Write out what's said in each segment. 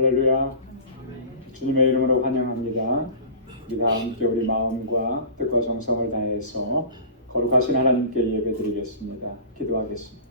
할렐루야. 주님의 이름으로 환영합니다. 우리 다 함께 우리 마음과 뜻과 정성을 다해서 거룩하신 하나님께 예배드리겠습니다. 기도하겠습니다.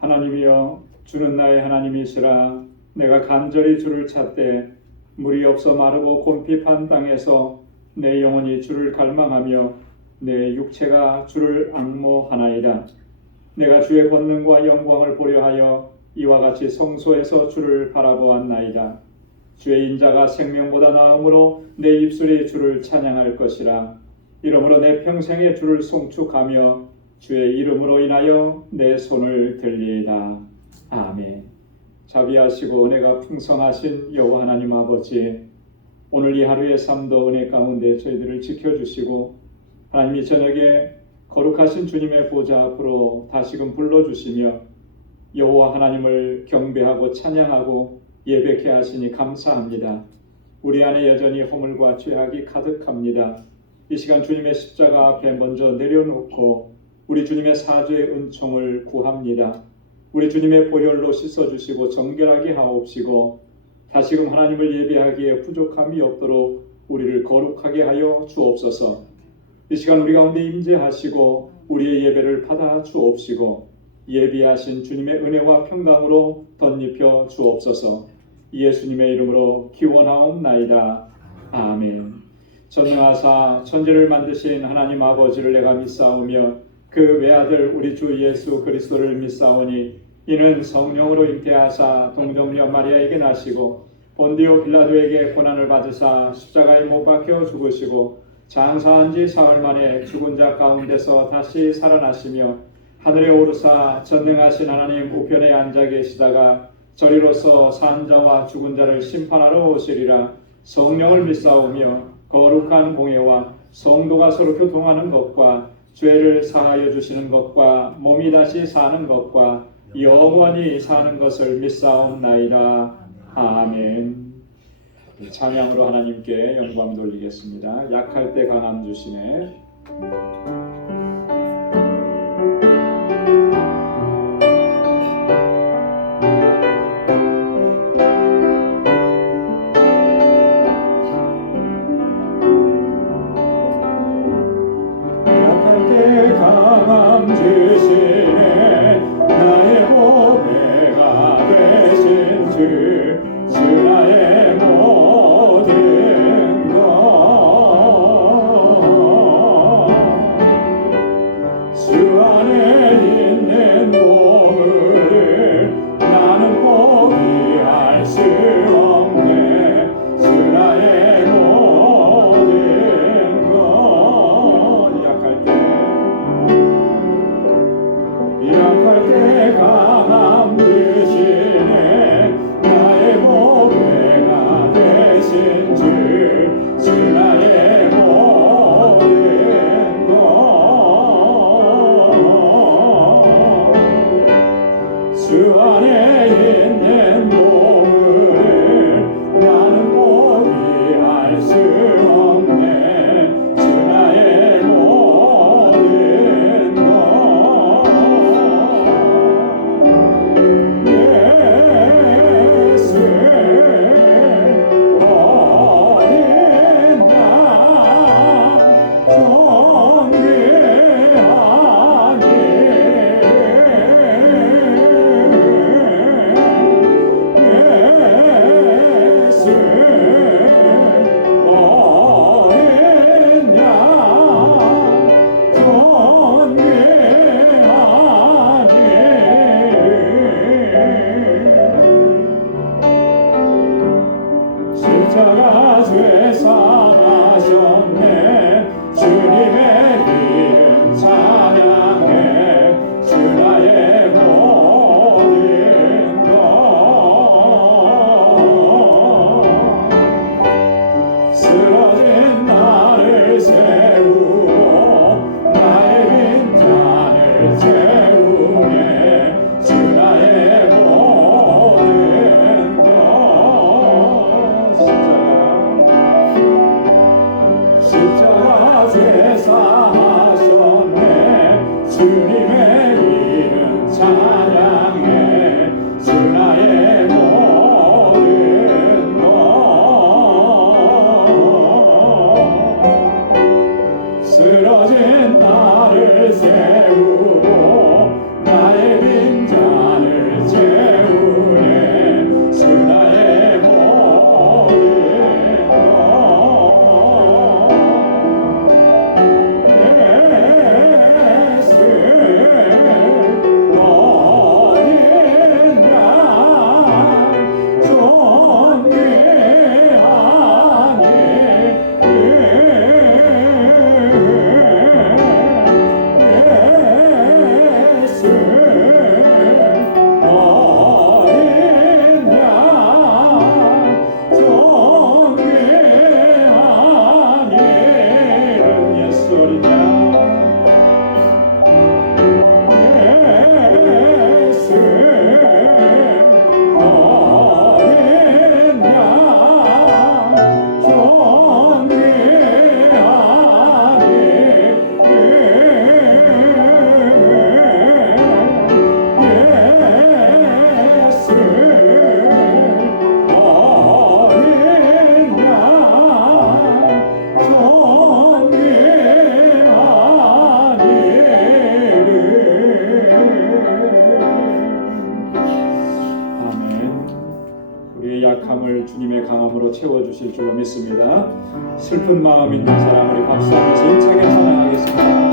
하나님이여, 주는 나의 하나님이시라. 내가 간절히 주를 찾되 물이 없어 마르고 곤핍한 땅에서 내 영혼이 주를 갈망하며 내 육체가 주를 앙모하나이다. 내가 주의 권능과 영광을 보려 하여 이와 같이 성소에서 주를 바라보았나이다. 주의 인자가 생명보다 나음으로 내 입술이 주를 찬양할 것이라. 이러므로 내 평생에 주를 송축하며 주의 이름으로 인하여 내 손을 들리이다. 아멘. 자비하시고 은혜가 풍성하신 여호와 하나님 아버지, 오늘 이 하루의 삶도 은혜 가운데 저희들을 지켜주시고 하나님 이 저녁에 거룩하신 주님의 보좌 앞으로 다시금 불러주시며 여호와 하나님을 경배하고 찬양하고 예배케 하시니 감사합니다. 우리 안에 여전히 허물과 죄악이 가득합니다. 이 시간 주님의 십자가 앞에 먼저 내려놓고 우리 주님의 사죄의 은총을 구합니다. 우리 주님의 보혈로 씻어주시고 정결하게 하옵시고 다시금 하나님을 예배하기에 부족함이 없도록 우리를 거룩하게 하여 주옵소서. 이 시간 우리 가운데 임재하시고 우리의 예배를 받아 주옵시고 예비하신 주님의 은혜와 평강으로 덧입혀 주옵소서. 예수님의 이름으로 기원하옵나이다. 아멘. 전능하사 천지를 만드신 하나님 아버지를 내가 믿사오며 그 외아들 우리 주 예수 그리스도를 믿사오니 이는 성령으로 잉태하사 동정녀 마리아에게 나시고 본디오 빌라도에게 고난을 받으사 십자가에 못 박혀 죽으시고 장사한 지 사흘 만에 죽은 자 가운데서 다시 살아나시며 하늘에 오르사 전능하신 하나님 우편에 앉아 계시다가 저리로서 산 자와 죽은 자를 심판하러 오시리라. 성령을 믿사오며 거룩한 공예와 성도가 서로 교통하는 것과 죄를 사하여 주시는 것과 몸이 다시 사는 것과 영원히 사는 것을 믿사옵나이다. 아멘. 찬양으로 하나님께 영광 돌리겠습니다. 약할 때 강함 주시네. 강함 주시네. 나의 보배가 되신 주 나의 모든 것. 주 안에 있는 보물을 나는 포기할 수 없네. 주 나의 모든 것. 약할 때 강함 주시네. 나의 보배가 되신 주 나의 모든 것. 주 안에 있는 보물을 나는 포기할 수 없네. 주 나의 모든 것. 약함을 주님의 강함으로 채워주실 줄로 믿습니다. 슬픈 마음 있는 사람 우리 박수하면서 힘차게 찬양하겠습니다.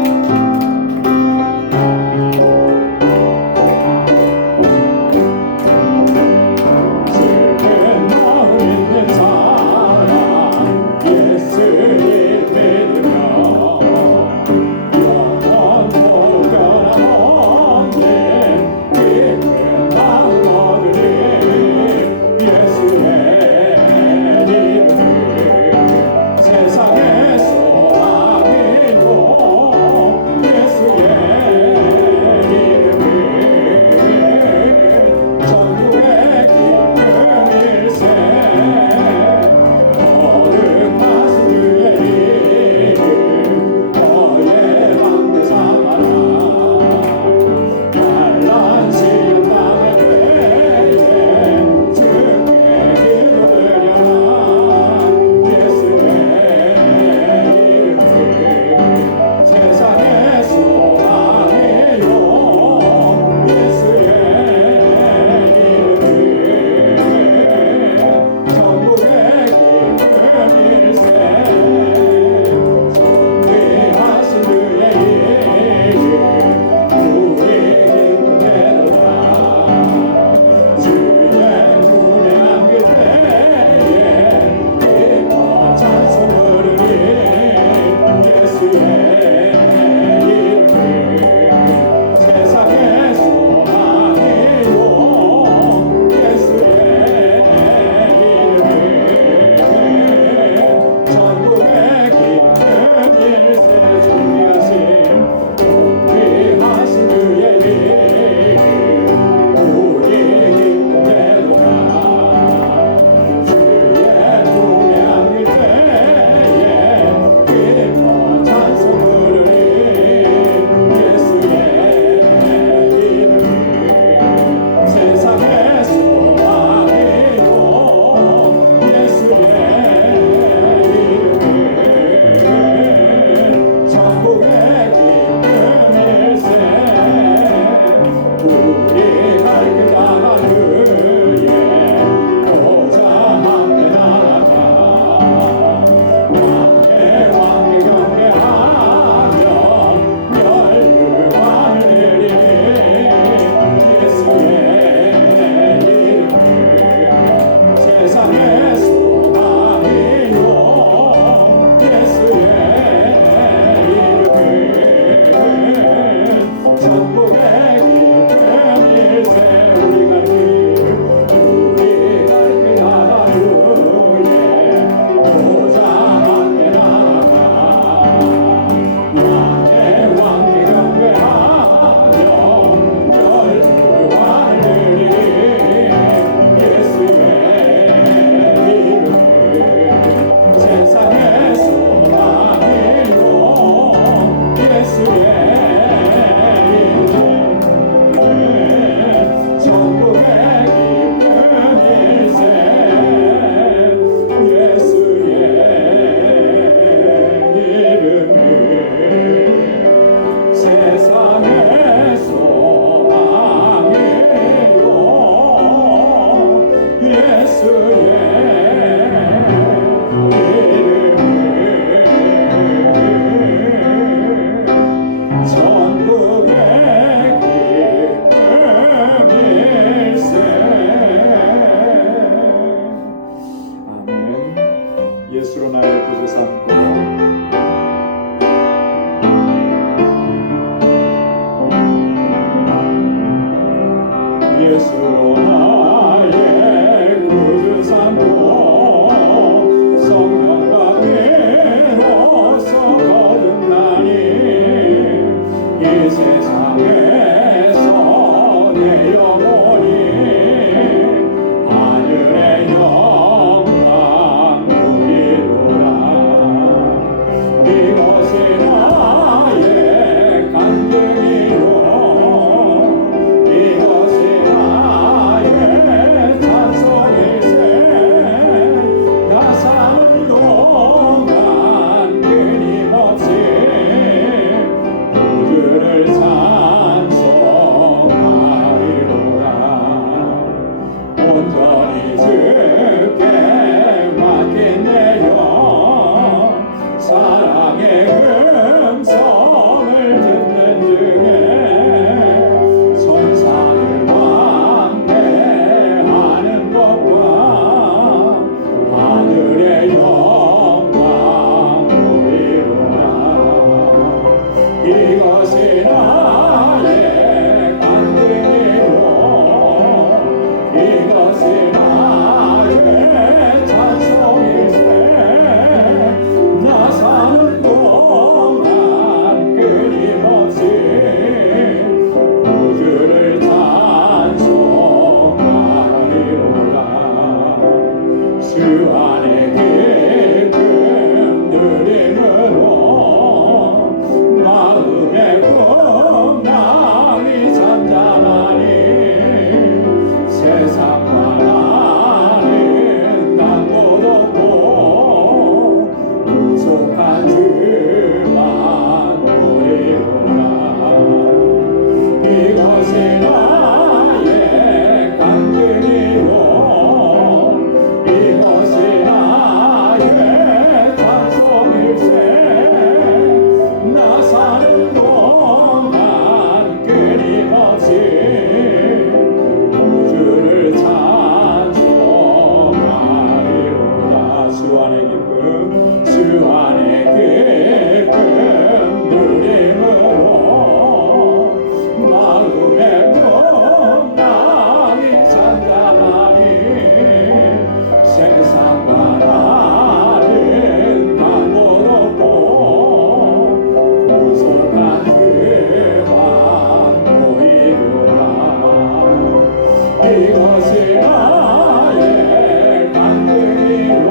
이것이 나의 간증이요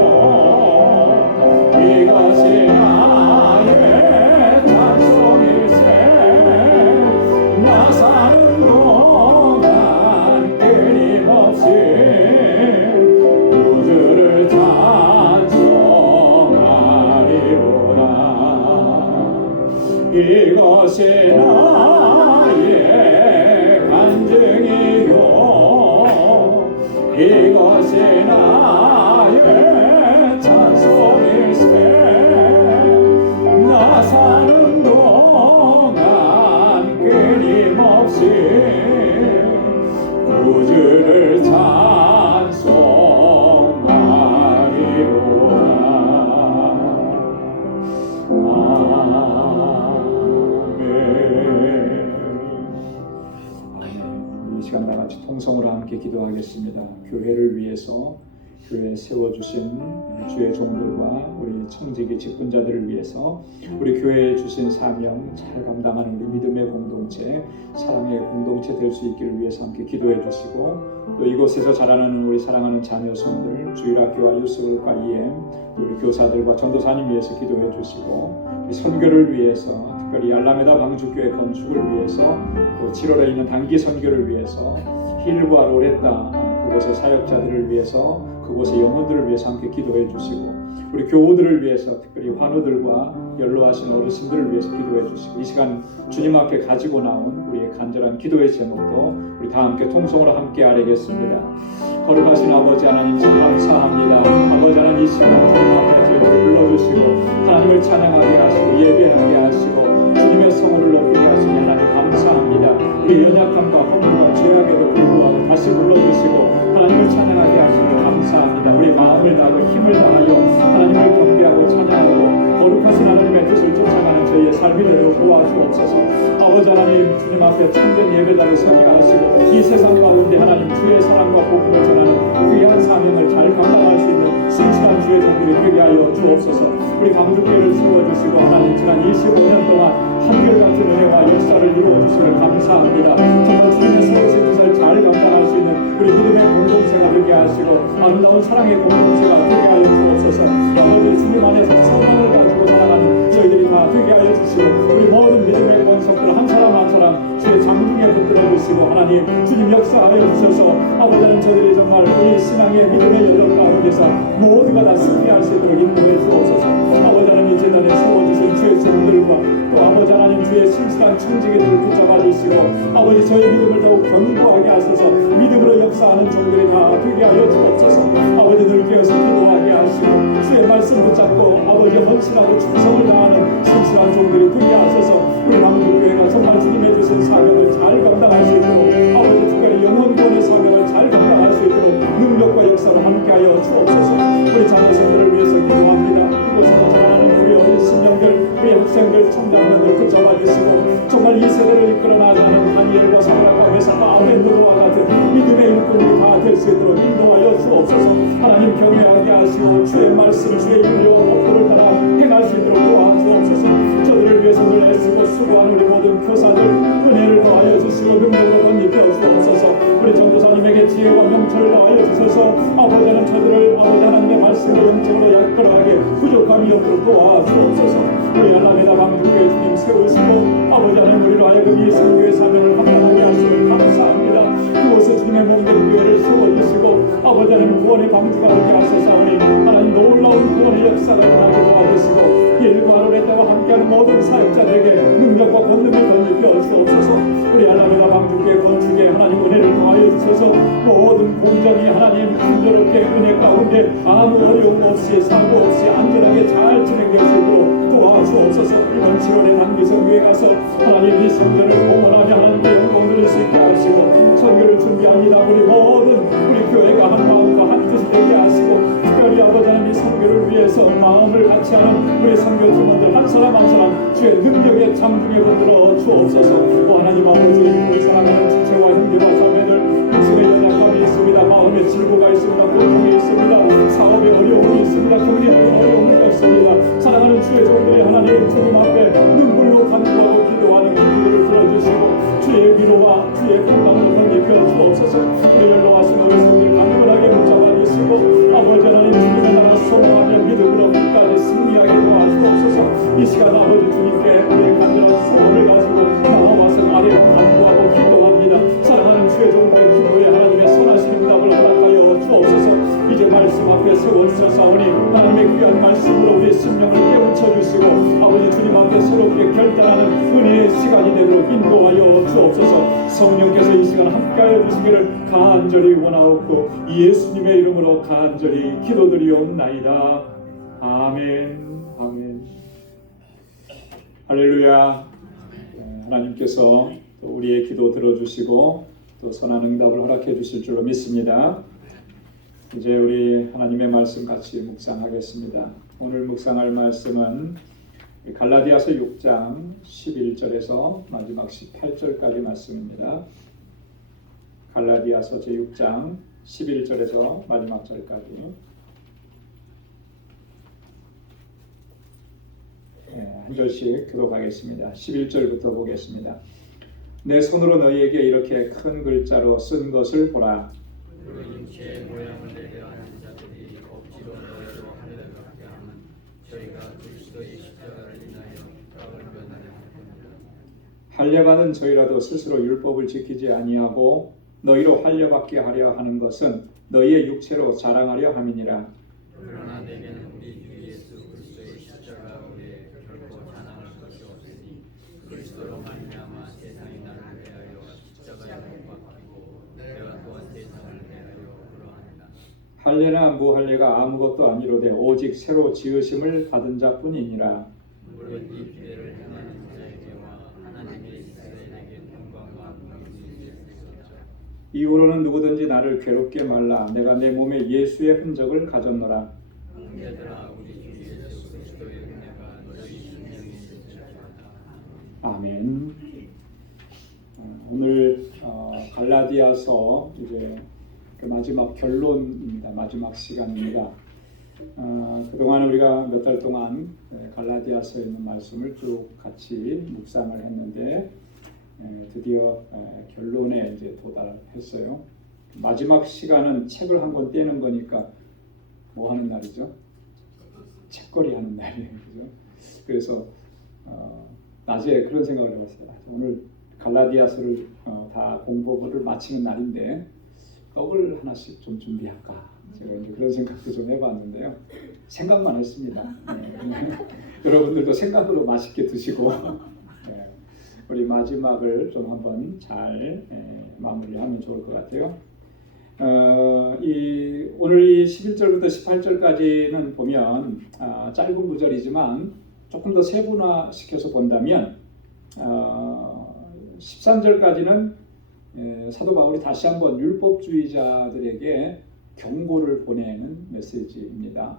이것이 나의 찬송일세 나 사는 동안 끊임없이 구주를 찬송하리로다 이것이 나의 간증이요 이것이 나의 찬송일세 나 사는 동안 끊임없이 구주를 찬송하리로다 이 시간 다같이 통성으로 함께 기도하겠습니다. 교회를 위해서 교회에 세워주신 주의 종들과 우리 청지기 직분자들을 위해서 우리 교회에 주신 사명 잘 감당하는 우리 믿음의 공동체 사랑의 공동체 될 수 있기를 위해서 함께 기도해 주시고 또 이곳에서 자라나는 우리 사랑하는 자녀 손들 주일학교와 유스홀과 EM 또 우리 교사들과 전도사님 위해서 기도해 주시고 우리 선교를 위해서 특별히 알라메다 방주교회 건축을 위해서 또 7월에 있는 단기 선교를 위해서 힐과 로레타 그곳의 사역자들을 위해서 그곳의 영혼들을 위해서 함께 기도해 주시고 우리 교우들을 위해서 특별히 환우들과 연로하신 어르신들을 위해서 기도해 주시고 이 시간 주님 앞에 가지고 나온 우리의 간절한 기도의 제목도 우리 다 함께 통성으로 함께 아뢰겠습니다. 거룩하신 아버지 하나님 참 감사합니다. 아버지 하나님 이 시간 주님 앞에 저희를 불러주시고 하나님을 찬양하게 하시고 예배하게 하시고 주님의 성을 높이게 하시니 하나님 감사합니다. 우리 연약함과 허물과 죄악에도 불구하고 다시 불러주시고 하나님을 찬양하게 하시니 감사합니다. 우리 마음을 다하고 힘을 다하여 하나님을 경배하고 찬양하고 거룩하신 하나님의 뜻을 쫓아가는 저희의 삶이 되도록 도와주옵소서. 아버지 하나님 주님 앞에 참된 예배자로 서게 하시고 이 세상 가운데 하나님 주의 사랑과 복음을 전하는 귀한 사명을 잘 감당할 수 있는 신실한 주의 종들이 되게 하여 주옵소서. 우리 강주교회를 세워주시고 하나님 지난 25년 동안 한결같은 은혜와 역사를 이루어주심을 감사합니다. 정말 주님의 세우신 뜻을 잘 감당할 수 있는 우리 믿음의 공동체가 되게 하시고 아름다운 사랑의 공동체가 되게 하여 주옵소서. 아버지 주님 안에서 소망을 가지고 살아가는 저희들이 다 되게 하여 주시고 우리 모든 믿음의 권속들 한 사람 한 사람 주의 장중에 붙들어 주시고 하나님 주님 역사하여 주셔서 아버지 하나님 저희들이 정말 우리 신앙의 믿음의 여정 가운데서 모두가 다 승리할 수 있도록 인도해 주옵소서. 아버지 하나님 재단에 세워주신 주의 종들과 또 아버지 하나님 주의 신실한 청지기들을 붙잡아 주시고 아버지 저희 믿음을 더욱 견고하게 하소서. 믿음으로 역사하는 종들이 다 되게 하여 주옵소서. 아버지 늘 깨어서 기도하게 하시고 주의 말씀 붙잡고 아버지 헌신하고 충성을 다하는 신실한 종들이 되게 하소서. 우리 방주교회가 정말 주님의 주신 사명을 잘 감당할 수 있도록 아버지 특별히 영혼권의 사명을 잘 감당할 수 있도록 능력과 역사로 함께하여 주옵소서. 우리 자녀들을 위해서 기도합니다. 이곳에서 자라나는 우리 어린 신령들 우리 학생들 청장들을 붙잡아 주시고 정말 이 세대를 이끌어 나가는 다니엘과 사드락과 메사가 아벤누고와 같은 믿음의 일꾼이 다 될 수 있도록 인도하여 주옵소서. 하나님 경외하게 하시고 주의 말씀 주의 인도와 법도를 따라 행할 수 있도록 도와주옵소서. 저들을 위해서 늘 애쓰고 수고하는 우리 모든 교사들 은혜를 더하여 주시고 능력으로 덧입혀 주옵소서. 우리 전도사님에게 지혜와 명철을 더하여 주셔서 아버지 하나님 저들을 아버지 하나님의 말씀으로 영적으로 약걸하게 부족함이 없도록 도와주옵소서. 우리 알라메다 방주교회 주님 세우시고 아버지 하나님 우리로 하여금 이 선교의 사명을 감당하게 하시길 감사합니다. 그곳에 주님의 몸된 교회를 세워주시고 아버지 하나님 구원의 방주가 되게 하소서오니 하나님 놀라운 구원의 역사가 일어나게 도와주시고 일과 로레타와 함께하는 모든 사역자들에게 능력과 권능을 덧입혀 주옵소서. 우리 알라메다 방주교회 건축에 하나님 은혜를 더하여 주셔서 모든 공정이 하나님 순조롭게 은혜 가운데 아무 어려움 없이 사고 없이 안전하게 잘 진행될 수 있도록 도와주옵소서. 이번 7월에 단기 선교에 가서 하나님 이 성전을 공헌하며 하나님께 영광 드릴 수 있게 하시고 선교를 준비합니다. 우리 모든 우리 교회가 한 마음과 한 뜻이 되게 하시고 특별히 아버지 하나님 이 선교를 위해서 마음을 같이 하는 우리 선교 팀원들 한 사람 한 사람 주의 능력의 장중에 붙들어 주옵소서. 하나님 아버지 우리 사랑하는 지체와 형제와 자매들 인생의 연약함이 있습니다. 마음의 질고가 있습니다. 고통이 있습니다. 사업에 어려움이 있습니다. 경제적인 어려움이 있습니다. 사랑하는 주의 종들이 하나님 주님 앞에 눈물로 간구하고 기도하는 기도를 들어주시고 주의 위로와 주의 평강을 덧입혀 주옵소서. 우리 심령을 깨우쳐 주시고 아버지 주님 앞에 새롭게 결단하는 은혜의 시간이 되도록 인도하여 주옵소서. 성령께서 이 시간 함께하여 주시기를 간절히 원하옵고 예수님의 이름으로 간절히 기도드리옵나이다. 아멘. 아멘. 할렐루야. 하나님께서 우리의 기도 들어주시고 또 선한 응답을 허락해 주실 줄로 믿습니다. 이제 우리 하나님의 말씀 같이 묵상하겠습니다. 오늘 묵상할 말씀은 갈라디아서 6장 11절에서 마지막 18절까지 말씀입니다. 갈라디아서 제6장 11절에서 마지막 절까지. 한 절씩 교독하겠습니다. 11절부터 보겠습니다. 내 손으로 너희에게 이렇게 큰 글자로 쓴 것을 보라. 육체의 모양을 내려 하는 자들이 억지로 너희로 하려고 하게 하면 저희가 그리스도의 십자가를 인하여 값을 면하려 하느니라. 할례받은 저희라도 스스로 율법을 지키지 아니하고 너희로 할례받게 하려 하는 것은 너희의 육체로 자랑하려 함이니라. 그러나 내게는 우리 주 예수 그리스도의 십자가 외에 결코 자랑할 것이 없으니 그리스도로 말미암아 세상이 나를 대하여 십자가에 못 박히고 내가 또한 세상을 대하여 그러하니라. 할례나 무할례가 아무것도 아니로되 오직 새로 지으심을 받은 자뿐이니라. 물론 이 기대를 행하는 자에게와 하나님의 이스라엘에게 영광과荣耀이 있으리로다. 이후로는 누구든지 나를 괴롭게 말라. 내가 내 몸에 예수의 흔적을 가졌노라. 형제들아 우리 주 예수 그리스도의 은혜가 너희 심령에 있을지어다. 아멘. 오늘 갈라디아서 이제 그 마지막 결론입니다. 마지막 시간입니다. 그동안 우리가 몇 달 동안 갈라디아서에 있는 말씀을 쭉 같이 묵상을 했는데 드디어 결론에 이제 도달했어요. 마지막 시간은 책을 한 권 떼는 거니까 뭐 하는 날이죠? 책거리 하는 날이에요. 그죠? 그래서 낮에 그런 생각을 해봤어요. 오늘 갈라디아서를 다 공부를 마치는 날인데 떡을 하나씩 좀 준비할까? 제가 이제 그런 생각도 좀 해봤는데요. 생각만 했습니다. 여러분들도 생각으로 맛있게 드시고 우리 마지막을 좀 한번 잘 마무리하면 좋을 것 같아요. 오늘 이 11절부터 18절까지는 보면 짧은 구절이지만 조금 더 세분화시켜서 본다면 13절까지는 사도 바울이 다시 한번 율법주의자들에게 경고를 보내는 메시지입니다.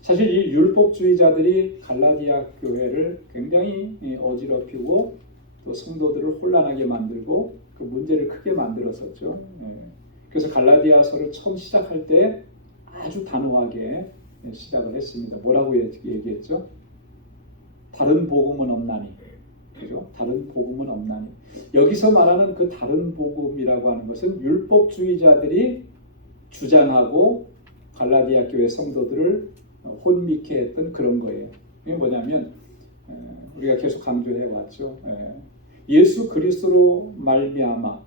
사실 이 율법주의자들이 갈라디아 교회를 굉장히 어지럽히고 또 성도들을 혼란하게 만들고 그 문제를 크게 만들었었죠. 그래서 갈라디아서를 처음 시작할 때 아주 단호하게 시작을 했습니다. 뭐라고 얘기했죠? 다른 복음은 없나니. 그죠? 다른 복음은 없나니. 여기서 말하는 그 다른 복음이라고 하는 것은 율법주의자들이 주장하고 갈라디아 교회 성도들을 혼미케 했던 그런 거예요. 이게 뭐냐면 우리가 계속 강조해 왔죠. 예수 그리스도로 말미암아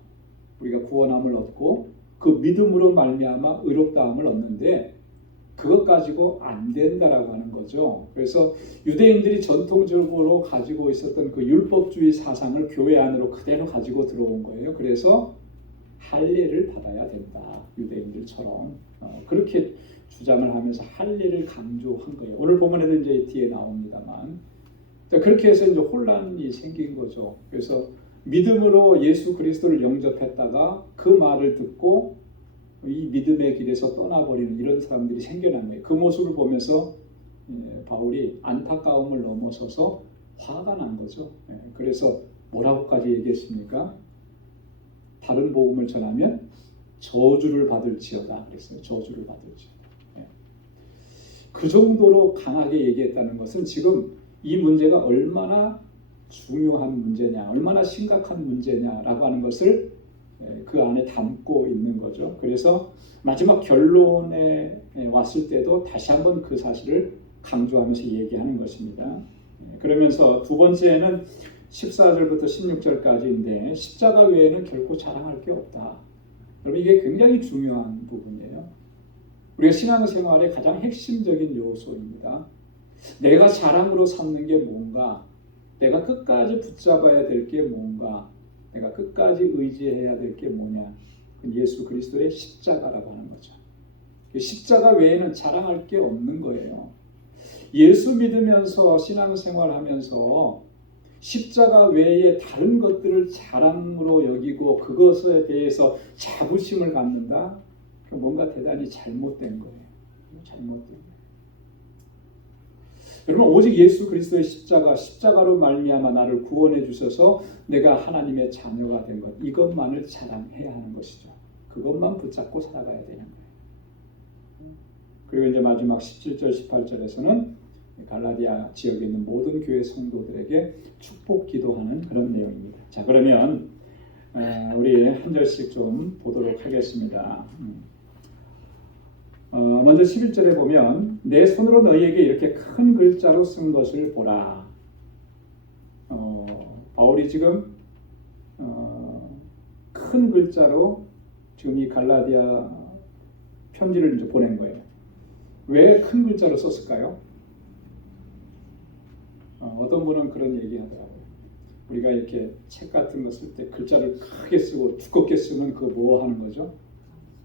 우리가 구원함을 얻고 그 믿음으로 말미암아 의롭다함을 얻는데 그것 가지고 안 된다라고 하는 거죠. 그래서 유대인들이 전통적으로 가지고 있었던 그 율법주의 사상을 교회 안으로 그대로 가지고 들어온 거예요. 그래서 할례를 받아야 된다. 유대인들처럼 그렇게 주장을 하면서 할례를 강조한 거예요. 오늘 본문에도 이제 뒤에 나옵니다만 그렇게 해서 이제 혼란이 생긴 거죠. 그래서 믿음으로 예수 그리스도를 영접했다가 그 말을 듣고 이 믿음의 길에서 떠나버리는 이런 사람들이 생겨난 거예요. 그 모습을 보면서 바울이 안타까움을 넘어서서 화가 난 거죠. 그래서 뭐라고까지 얘기했습니까? 다른 복음을 전하면 저주를 받을지어다 그랬어요. 저주를 받을지어다. 그 정도로 강하게 얘기했다는 것은 지금 이 문제가 얼마나 중요한 문제냐, 얼마나 심각한 문제냐라고 하는 것을 그 안에 담고 있는 거죠. 그래서 마지막 결론에 왔을 때도 다시 한번 그 사실을 강조하면서 얘기하는 것입니다. 그러면서 두 번째는 14절부터 16절까지인데 십자가 외에는 결코 자랑할 게 없다. 여러분 이게 굉장히 중요한 부분이에요. 우리가 신앙생활의 가장 핵심적인 요소입니다. 내가 자랑으로 삼는 게 뭔가, 내가 끝까지 붙잡아야 될 게 뭔가, 내가 끝까지 의지해야 될 게 뭐냐. 예수 그리스도의 십자가라고 하는 거죠. 십자가 외에는 자랑할 게 없는 거예요. 예수 믿으면서 신앙생활하면서 십자가 외에 다른 것들을 자랑으로 여기고 그것에 대해서 자부심을 갖는다? 뭔가 대단히 잘못된 거예요. 잘못된 거예요. 여러분, 오직 예수 그리스도의 십자가로 말미암아 나를 구원해 주셔서 내가 하나님의 자녀가 된 것, 이것만을 자랑해야 하는 것이죠. 그것만 붙잡고 살아가야 되는 거예요. 그리고 이제 마지막 17절 18절에서는 갈라디아 지역에 있는 모든 교회 성도들에게 축복 기도하는 그런 내용입니다. 자, 그러면 우리 한 절씩 좀 보도록 하겠습니다. 먼저 11절에 보면 내 손으로 너희에게 이렇게 큰 글자로 쓴 것을 보라. 바울이 지금 큰 글자로 지금 이 갈라디아 편지를 이제 보낸 거예요. 왜 큰 글자로 썼을까요? 어떤 분은 그런 얘기 하더라고요. 우리가 이렇게 책 같은 거 쓸 때 글자를 크게 쓰고 두껍게 쓰면 그거 뭐 하는 거죠?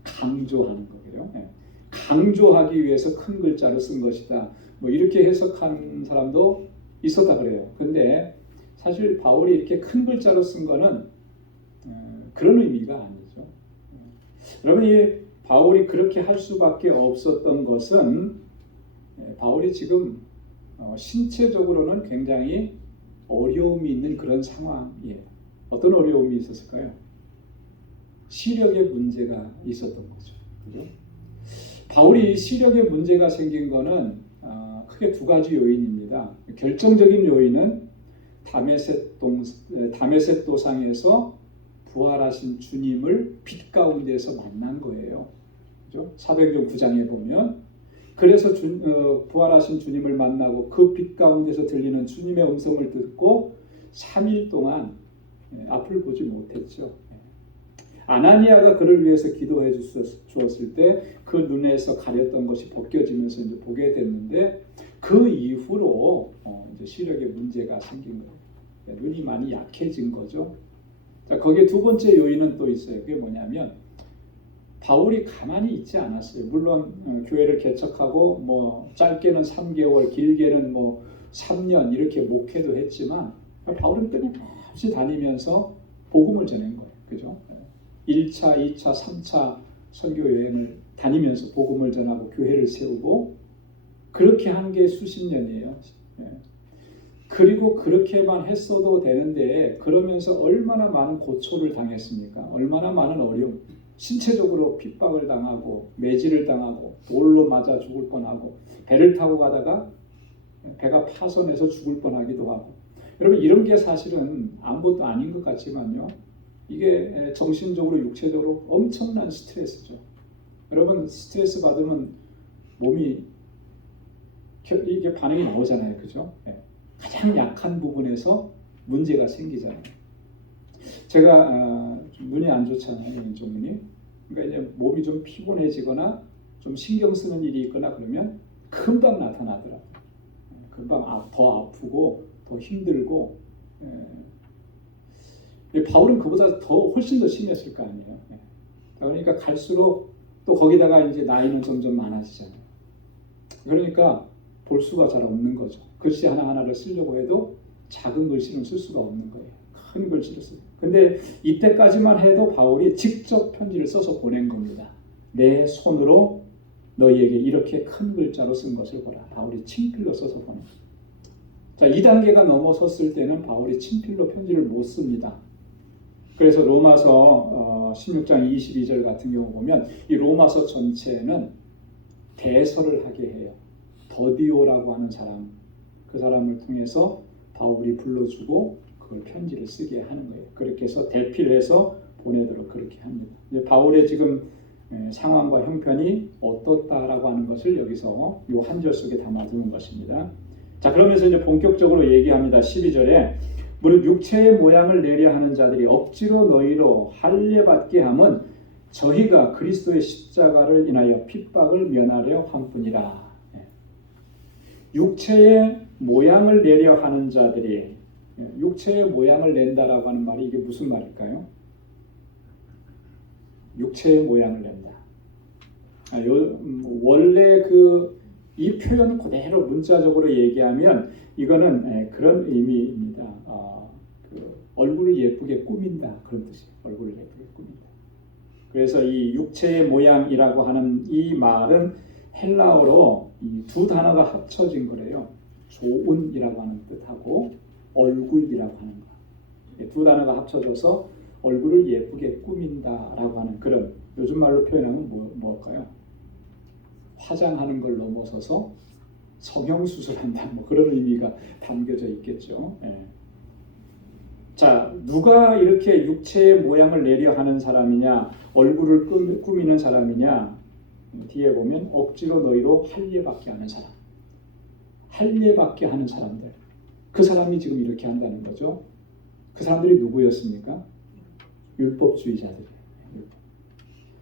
강조하는 거고요. 네. 강조하기 위해서 큰 글자로 쓴 것이다. 뭐 이렇게 해석하는 사람도 있었다 그래요. 근데 사실 바울이 이렇게 큰 글자로 쓴 거는 그런 의미가 아니죠. 여러분, 이 바울이 그렇게 할 수밖에 없었던 것은 바울이 지금 신체적으로는 굉장히 어려움이 있는 그런 상황이에요. 어떤 어려움이 있었을까요? 시력에 문제가 있었던 거죠. 그죠? 바울이 시력에 문제가 생긴 거는 크게 두 가지 요인입니다. 결정적인 요인은 다메섹 도상에서 부활하신 주님을 빛 가운데서 만난 거예요. 그죠? 사도행전 9장에 보면 그래서 부활하신 주님을 만나고 그 빛 가운데서 들리는 주님의 음성을 듣고 3일 동안 앞을 보지 못했죠. 아나니아가 그를 위해서 기도해 주었을 때 그 눈에서 가렸던 것이 벗겨지면서 이제 보게 됐는데 그 이후로 이제 시력에 문제가 생긴 거예요. 눈이 많이 약해진 거죠. 자, 거기에 두 번째 요인은 또 있어요. 그게 뭐냐면 바울이 가만히 있지 않았어요. 물론 교회를 개척하고 뭐 짧게는 3개월, 길게는 뭐 3년 이렇게 목회도 했지만 바울은 끊임없이 다니면서 복음을 전한 거예요. 그죠? 1차, 2차, 3차 선교 여행을 다니면서 복음을 전하고 교회를 세우고 그렇게 한 게 수십 년이에요. 그리고 그렇게만 했어도 되는데 그러면서 얼마나 많은 고초를 당했습니까? 얼마나 많은 어려움, 신체적으로 핍박을 당하고 매질을 당하고 돌로 맞아 죽을 뻔하고 배를 타고 가다가 배가 파손해서 죽을 뻔하기도 하고. 여러분, 이런 게 사실은 아무것도 아닌 것 같지만요, 이게 정신적으로 육체적으로 엄청난 스트레스죠. 여러분, 스트레스 받으면 몸이 이게 반응이 나오잖아요. 그죠? 가장 약한 부분에서 문제가 생기잖아요. 제가 눈이 안 좋잖아요. 왼쪽 눈이. 그러니까 이제 몸이 좀 피곤해지거나 좀 신경 쓰는 일이 있거나 그러면 금방 나타나더라고요. 금방 더 아프고 더 힘들고. 바울은 그보다 훨씬 더 심했을 거 아니에요. 그러니까 갈수록 또 거기다가 이제 나이는 점점 많아지잖아요. 그러니까 볼 수가 잘 없는 거죠. 글씨 하나하나를 쓰려고 해도 작은 글씨는 쓸 수가 없는 거예요. 큰 글씨를 쓰고. 근데 이때까지만 해도 바울이 직접 편지를 써서 보낸 겁니다. 내 손으로 너희에게 이렇게 큰 글자로 쓴 것을 보라. 바울이 친필로 써서 보낸 거예요. 자, 2단계가 넘어섰을 때는 바울이 친필로 편지를 못 씁니다. 그래서 로마서 16장 22절 같은 경우 보면 이 로마서 전체는 대서를 하게 해요. 더디오라고 하는 사람, 그 사람을 통해서 바울이 불러주고 그걸 편지를 쓰게 하는 거예요. 그렇게 해서 대필해서 보내도록 그렇게 합니다. 이제 바울의 지금 상황과 형편이 어떻다라고 하는 것을 여기서 이 한 절 속에 담아두는 것입니다. 자, 그러면서 이제 본격적으로 얘기합니다. 12절에 무릇 육체의 모양을 내려 하는 자들이 억지로 너희로 할례받게 함은 저희가 그리스도의 십자가를 인하여 핍박을 면하려 함뿐이라. 육체의 모양을 내려 하는 자들이, 육체의 모양을 낸다라고 하는 말이 이게 무슨 말일까요? 육체의 모양을 낸다. 원래 이 표현 그대로 문자적으로 얘기하면 이거는 그런 의미입니다. 얼굴을 예쁘게 꾸민다, 그런 뜻이에요. 얼굴을 예쁘게 꾸민다. 그래서 이 육체의 모양이라고 하는 이 말은 헬라어로 이 두 단어가 합쳐진 거래요. 조은이라고 하는 뜻하고 얼굴이라고 하는 거. 두 단어가 합쳐져서 얼굴을 예쁘게 꾸민다라고 하는 그런, 요즘 말로 표현하면 뭘까요? 화장하는 걸 넘어서서 성형수술한다, 뭐 그런 의미가 담겨져 있겠죠. 예. 자, 누가 이렇게 육체의 모양을 내려 하는 사람이냐, 얼굴을 꾸미는 사람이냐, 뒤에 보면 억지로 너희로 할례받게 하는 사람, 할례받게 하는 사람들, 그 사람이 지금 이렇게 한다는 거죠. 그 사람들이 누구였습니까? 율법주의자들이에요.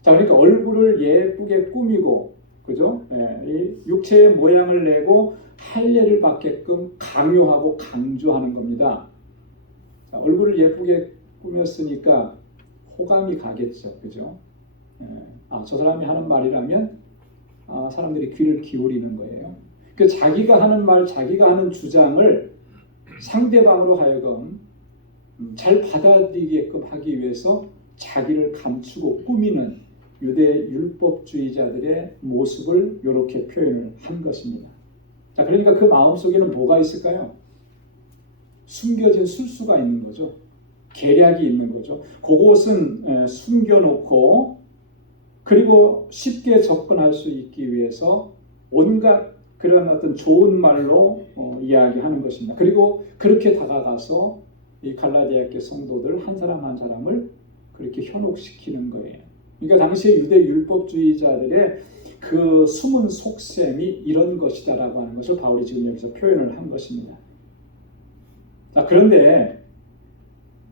자, 그러니까 얼굴을 예쁘게 꾸미고, 그죠? 이 육체의 모양을 내고 할례를 받게끔 강요하고 강조하는 겁니다. 자, 얼굴을 예쁘게 꾸몄으니까 호감이 가겠죠, 그죠? 저 사람이 하는 말이라면 사람들이 귀를 기울이는 거예요. 그 자기가 하는 말, 자기가 하는 주장을 상대방으로 하여금 잘 받아들이게끔 하기 위해서 자기를 감추고 꾸미는 유대 율법주의자들의 모습을 이렇게 표현을 한 것입니다. 자, 그러니까 그 마음속에는 뭐가 있을까요? 숨겨진 술수가 있는 거죠. 계략이 있는 거죠. 그것은 숨겨놓고, 그리고 쉽게 접근할 수 있기 위해서 온갖 그런 어떤 좋은 말로 이야기하는 것입니다. 그리고 그렇게 다가가서 이 갈라디아 교회 성도들 한 사람 한 사람을 그렇게 현혹시키는 거예요. 그러니까 당시에 유대 율법주의자들의 그 숨은 속셈이 이런 것이다라고 하는 것을 바울이 지금 여기서 표현을 한 것입니다. 자, 그런데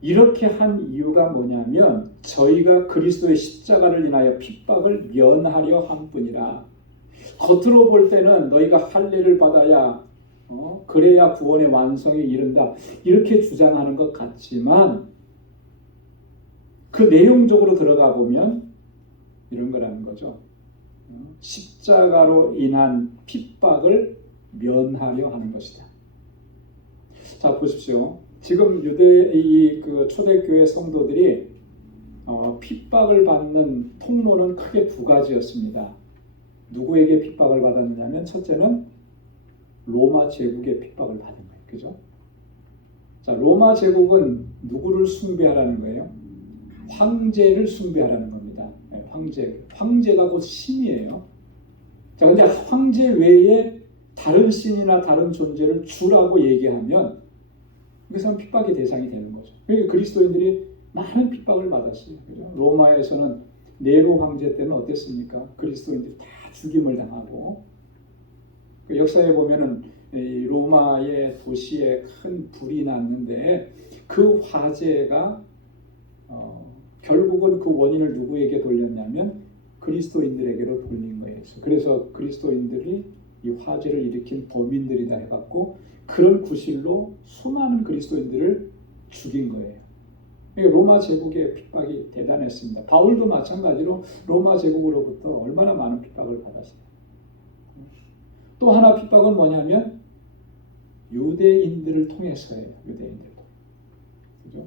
이렇게 한 이유가 뭐냐면 저희가 그리스도의 십자가를 인하여 핍박을 면하려 한 뿐이라. 겉으로 볼 때는 너희가 할례를 받아야 그래야 구원의 완성에 이른다, 이렇게 주장하는 것 같지만 그 내용적으로 들어가 보면 이런 거라는 거죠. 십자가로 인한 핍박을 면하려 하는 것이다. 자, 보십시오. 지금 유대 그 초대교회 성도들이 핍박을 받는 통로는 크게 두 가지였습니다. 누구에게 핍박을 받았느냐면 첫째는 로마 제국의 핍박을 받은 거예요. 그죠? 자, 로마 제국은 누구를 숭배하라는 거예요? 황제를 숭배하라는 겁니다. 황제가 곧 신이에요. 자, 근데 황제 외에 다른 신이나 다른 존재를 주라고 얘기하면 그 사람 핍박의 대상이 되는 거죠. 그러니까 그리스도인들이 많은 핍박을 받았어요. 그죠? 로마에서는 네로 황제 때는 어땠습니까? 그리스도인들이 다 죽임을 당하고, 그 역사에 보면은 로마의 도시에 큰 불이 났는데 그 화재가 결국은 그 원인을 누구에게 돌렸냐면 그리스도인들에게로 돌린 거예요. 그래서 그리스도인들이 이 화재를 일으킨 범인들이다 해갖고 그런 구실로 수많은 그리스도인들을 죽인 거예요. 그러니까 로마 제국의 핍박이 대단했습니다. 바울도 마찬가지로 로마 제국으로부터 얼마나 많은 핍박을 받았어요. 또 하나 핍박은 뭐냐면 유대인들을 통해서예요. 유대인들도. 그죠?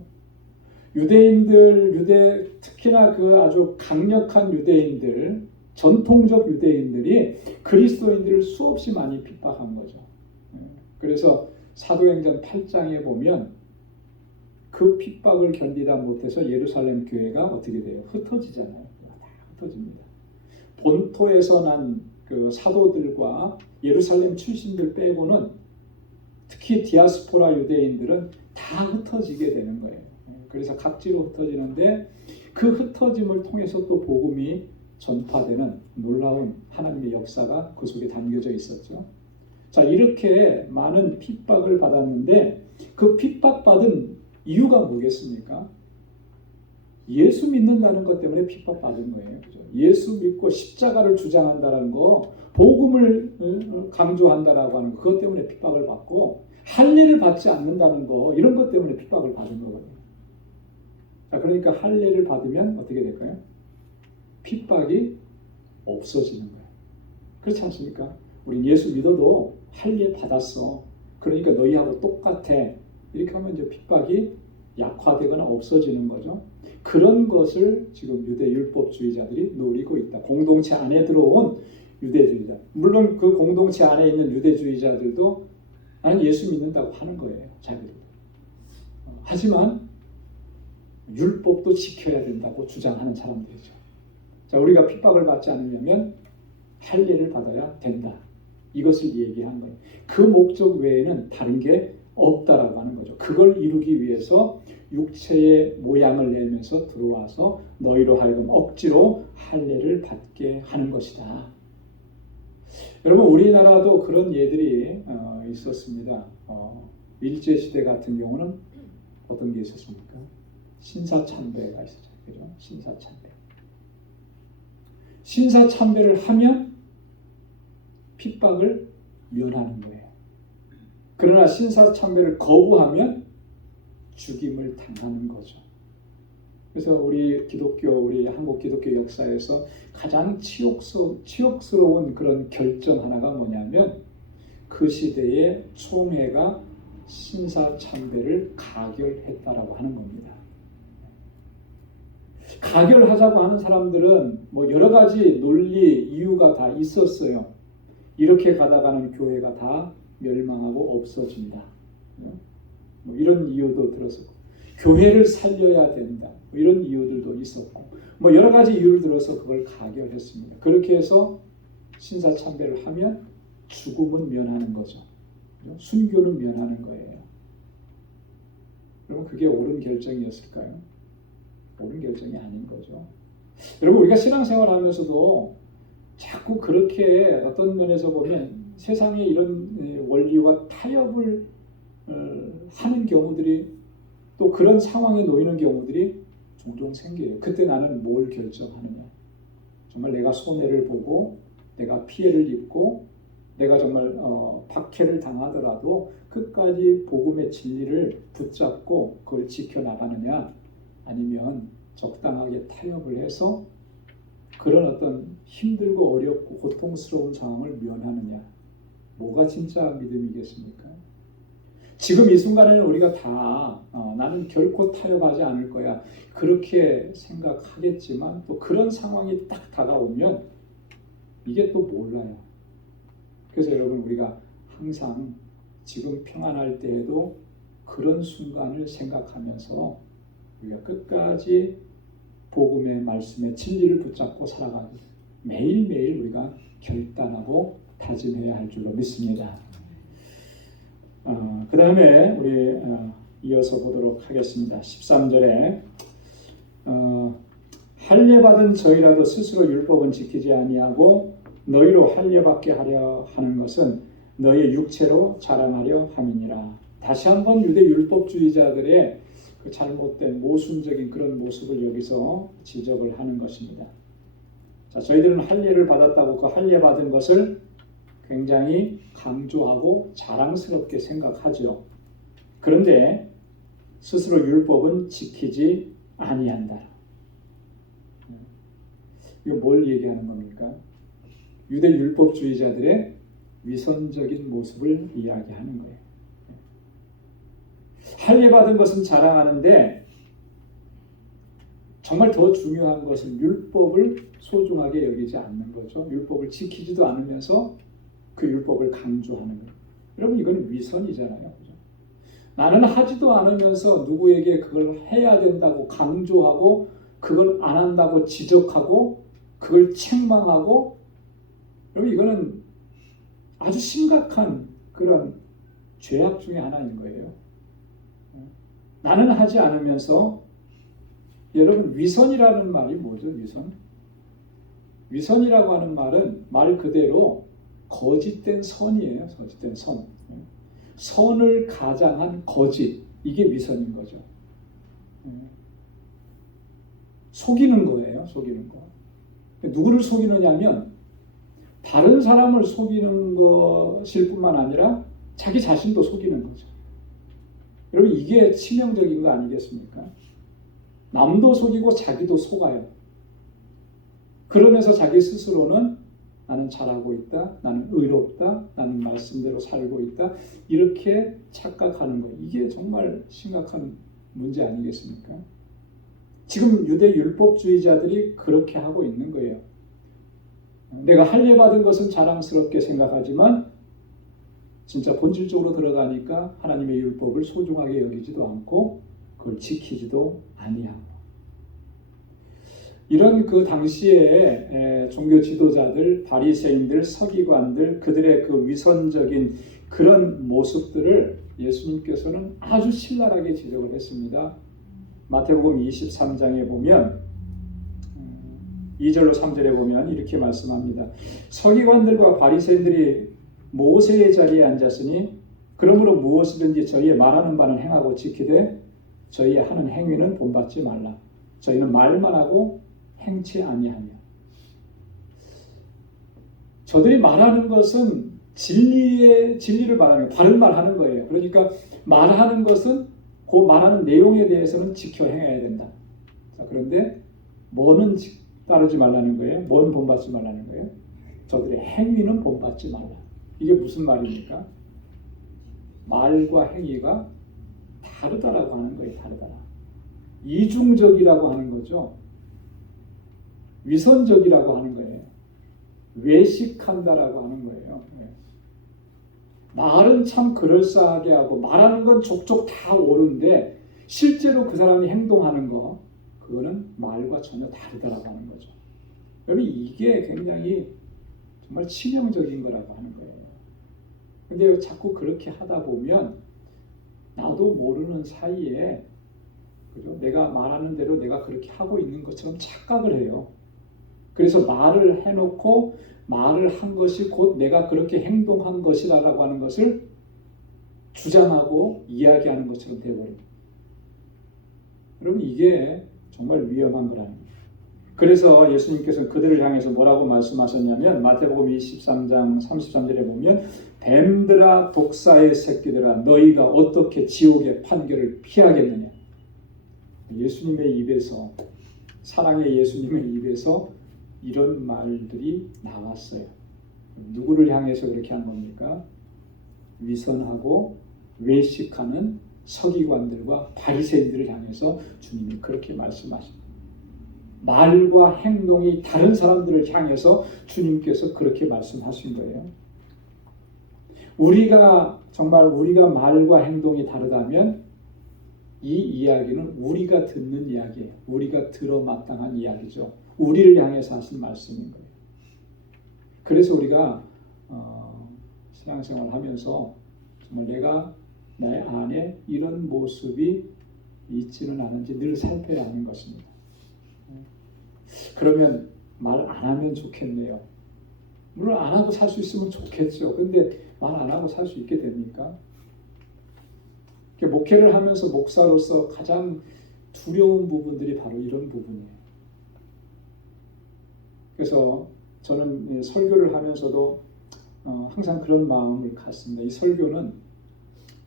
유대인들, 특히나 그 아주 강력한 유대인들, 전통적 유대인들이 그리스도인들을 수없이 많이 핍박한 거죠. 그래서 사도행전 8장에 보면 그 핍박을 견디다 못해서 예루살렘 교회가 어떻게 돼요? 흩어지잖아요. 다 흩어집니다. 본토에서 난 그 사도들과 예루살렘 출신들 빼고는 특히 디아스포라 유대인들은 다 흩어지게 되는 거예요. 그래서 각지로 흩어지는데 그 흩어짐을 통해서 또 복음이 전파되는 놀라운 하나님의 역사가 그 속에 담겨져 있었죠. 자, 이렇게 많은 핍박을 받았는데 그 핍박받은 이유가 뭐겠습니까? 예수 믿는다는 것 때문에 핍박받은 거예요. 그죠? 예수 믿고 십자가를 주장한다는 거, 복음을 강조한다라고 하는 거, 그것 때문에 핍박을 받고 할례를 받지 않는다는 거, 이런 것 때문에 핍박을 받은 거거든요. 자, 그러니까 할례를 받으면 어떻게 될까요? 핍박이 없어지는 거예요. 그렇지 않습니까? 우리 예수 믿어도 할례 받았어. 그러니까 너희하고 똑같아. 이렇게 하면 이제 핍박이 약화되거나 없어지는 거죠. 그런 것을 지금 유대 율법주의자들이 노리고 있다. 공동체 안에 들어온 유대주의자. 물론 그 공동체 안에 있는 유대주의자들도 나는 예수 믿는다고 하는 거예요. 자기들. 하지만 율법도 지켜야 된다고 주장하는 사람들이죠. 자, 우리가 핍박을 받지 않으려면 할례를 받아야 된다. 이것을 얘기한 거예요. 그 목적 외에는 다른 게 없다라고 하는 거죠. 그걸 이루기 위해서 육체의 모양을 내면서 들어와서 너희로 하여금 억지로 할례를 받게 하는 것이다. 여러분, 우리나라도 그런 예들이 있었습니다. 일제시대 같은 경우는 어떤 게 있었습니까? 신사참배가 있었죠. 그죠? 신사참배. 신사참배를 하면 핍박을 면하는 거예요. 그러나 신사참배를 거부하면 죽임을 당하는 거죠. 그래서 우리 한국 기독교 역사에서 가장 치욕스러운 그런 결정 하나가 뭐냐면 그 시대의 총회가 신사참배를 가결했다라고 하는 겁니다. 가결하자고 하는 사람들은 뭐 여러 가지 논리, 이유가 다 있었어요. 이렇게 가다가는 교회가 다 멸망하고 없어진다. 뭐 이런 이유도 들었었고, 교회를 살려야 된다. 뭐 이런 이유들도 있었고, 뭐 여러 가지 이유를 들어서 그걸 가결했습니다. 그렇게 해서 신사참배를 하면 죽음은 면하는 거죠. 순교는 면하는 거예요. 여러분, 그게 옳은 결정이었을까요? 옳은 결정이 아닌 거죠. 여러분, 우리가 신앙생활 하면서도 자꾸 그렇게 어떤 면에서 보면 세상에 이런 원리와 타협을 하는 경우들이, 또 그런 상황에 놓이는 경우들이 종종 생겨요. 그때 나는 뭘 결정하느냐. 정말 내가 손해를 보고 내가 피해를 입고 내가 정말 박해를 당하더라도 끝까지 복음의 진리를 붙잡고 그걸 지켜나가느냐, 아니면 적당하게 타협을 해서 그런 어떤 힘들고 어렵고 고통스러운 상황을 면하느냐. 뭐가 진짜 믿음이겠습니까? 지금 이 순간에는 우리가 다 나는 결코 타협하지 않을 거야, 그렇게 생각하겠지만, 또 그런 상황이 딱 다가오면 이게 또 몰라요. 그래서 여러분, 우리가 항상 지금 평안할 때에도 그런 순간을 생각하면서 우리가 끝까지 복음의 말씀의 진리를 붙잡고 살아가기, 매일매일 우리가 결단하고 다짐해야 할 줄로 믿습니다. 그 다음에 우리 이어서 보도록 하겠습니다. 13절에 할례 받은 저희라도 스스로 율법은 지키지 아니하고 너희로 할례 받게 하려 하는 것은 너희의 육체로 자랑하려 함이니라. 다시 한번 유대 율법주의자들의 그 잘못된 모순적인 그런 모습을 여기서 지적을 하는 것입니다. 자, 저희들은 할례를 받았다고 그 할례 받은 것을 굉장히 강조하고 자랑스럽게 생각하죠. 그런데 스스로 율법은 지키지 아니한다. 이거 뭘 얘기하는 겁니까? 유대 율법주의자들의 위선적인 모습을 이야기하는 거예요. 할례 받은 것은 자랑하는데 정말 더 중요한 것은 율법을 소중하게 여기지 않는 거죠. 율법을 지키지도 않으면서 그 율법을 강조하는 거예요. 여러분, 이건 위선이잖아요. 그죠? 나는 하지도 않으면서 누구에게 그걸 해야 된다고 강조하고 그걸 안 한다고 지적하고 그걸 책망하고, 여러분, 이거는 아주 심각한 그런 죄악 중에 하나인 거예요. 나는 하지 않으면서, 여러분, 위선이라는 말이 뭐죠? 위선이라고 하는 말은 말 그대로 거짓된 선이에요. 거짓된 선. 선을 가장한 거짓. 이게 위선인 거죠. 속이는 거예요. 속이는 거. 누구를 속이느냐면 다른 사람을 속이는 것일 뿐만 아니라 자기 자신도 속이는 거죠. 여러분 이게 치명적인 거 아니겠습니까? 남도 속이고 자기도 속아요. 그러면서 자기 스스로는 나는 잘하고 있다, 나는 의롭다, 나는 말씀대로 살고 있다 이렇게 착각하는 거. 이게 정말 심각한 문제 아니겠습니까? 지금 유대 율법주의자들이 그렇게 하고 있는 거예요. 내가 할례 받은 것은 자랑스럽게 생각하지만 진짜 본질적으로 들어가니까 하나님의 율법을 소중하게 여기지도 않고 그걸 지키지도 아니하고. 이런 그 당시에 종교 지도자들, 바리새인들, 서기관들 그들의 그 위선적인 그런 모습들을 예수님께서는 아주 신랄하게 지적을 했습니다. 마태복음 23장에 보면 2절로 3절에 보면 이렇게 말씀합니다. 서기관들과 바리새인들이 모세의 자리에 앉았으니 그러므로 무엇이든지 저희의 말하는 바는 행하고 지키되 저희의 하는 행위는 본받지 말라. 저희는 말만 하고 행치 아니하며. 저들이 말하는 것은 진리를 말하는 거예요. 바른 말하는 거예요. 그러니까 말하는 것은 그 말하는 내용에 대해서는 지켜 행해야 된다. 자, 그런데 뭐는 따르지 말라는 거예요? 뭔 본받지 말라는 거예요? 저들의 행위는 본받지 말라. 이게 무슨 말입니까? 말과 행위가 다르다라고 하는 거예요. 다르다. 이중적이라고 하는 거죠. 위선적이라고 하는 거예요. 외식한다라고 하는 거예요. 말은 참 그럴싸하게 하고 말하는 건 족족 다 옳은데 실제로 그 사람이 행동하는 거 그거는 말과 전혀 다르다라고 하는 거죠. 여러분 이게 굉장히 정말 치명적인 거라고 하는 거예요. 근데 자꾸 그렇게 하다 보면 나도 모르는 사이에 그죠? 내가 말하는 대로 내가 그렇게 하고 있는 것처럼 착각을 해요. 그래서 말을 해놓고 말을 한 것이 곧 내가 그렇게 행동한 것이라고 하는 것을 주장하고 이야기하는 것처럼 되어버립니다. 여러분 이게 정말 위험한 거라는 거예요. 그래서 예수님께서 그들을 향해서 뭐라고 말씀하셨냐면 마태복음 23장 33절에 보면 뱀들아 독사의 새끼들아 너희가 어떻게 지옥의 판결을 피하겠느냐. 예수님의 입에서 사랑의 예수님의 입에서 이런 말들이 나왔어요. 누구를 향해서 그렇게 한 겁니까? 위선하고 외식하는 서기관들과 바리새인들을 향해서 주님이 그렇게 말씀하십니다. 말과 행동이 다른 사람들을 향해서 주님께서 그렇게 말씀하신 거예요. 우리가 말과 행동이 다르다면 이 이야기는 우리가 듣는 이야기예요. 우리가 들어마땅한 이야기죠. 우리를 향해서 하신 말씀인 거예요. 그래서 우리가 신앙생활 하면서 정말 내가 나의 안에 이런 모습이 있지는 않은지 늘 살펴야 하는 것입니다. 그러면 말 안 하면 좋겠네요. 물론 안 하고 살 수 있으면 좋겠죠. 근데 말 안 하고 살 수 있게 됩니까? 목회를 하면서 목사로서 가장 두려운 부분들이 바로 이런 부분이에요. 그래서 저는 설교를 하면서도 항상 그런 마음을 갖습니다. 이 설교는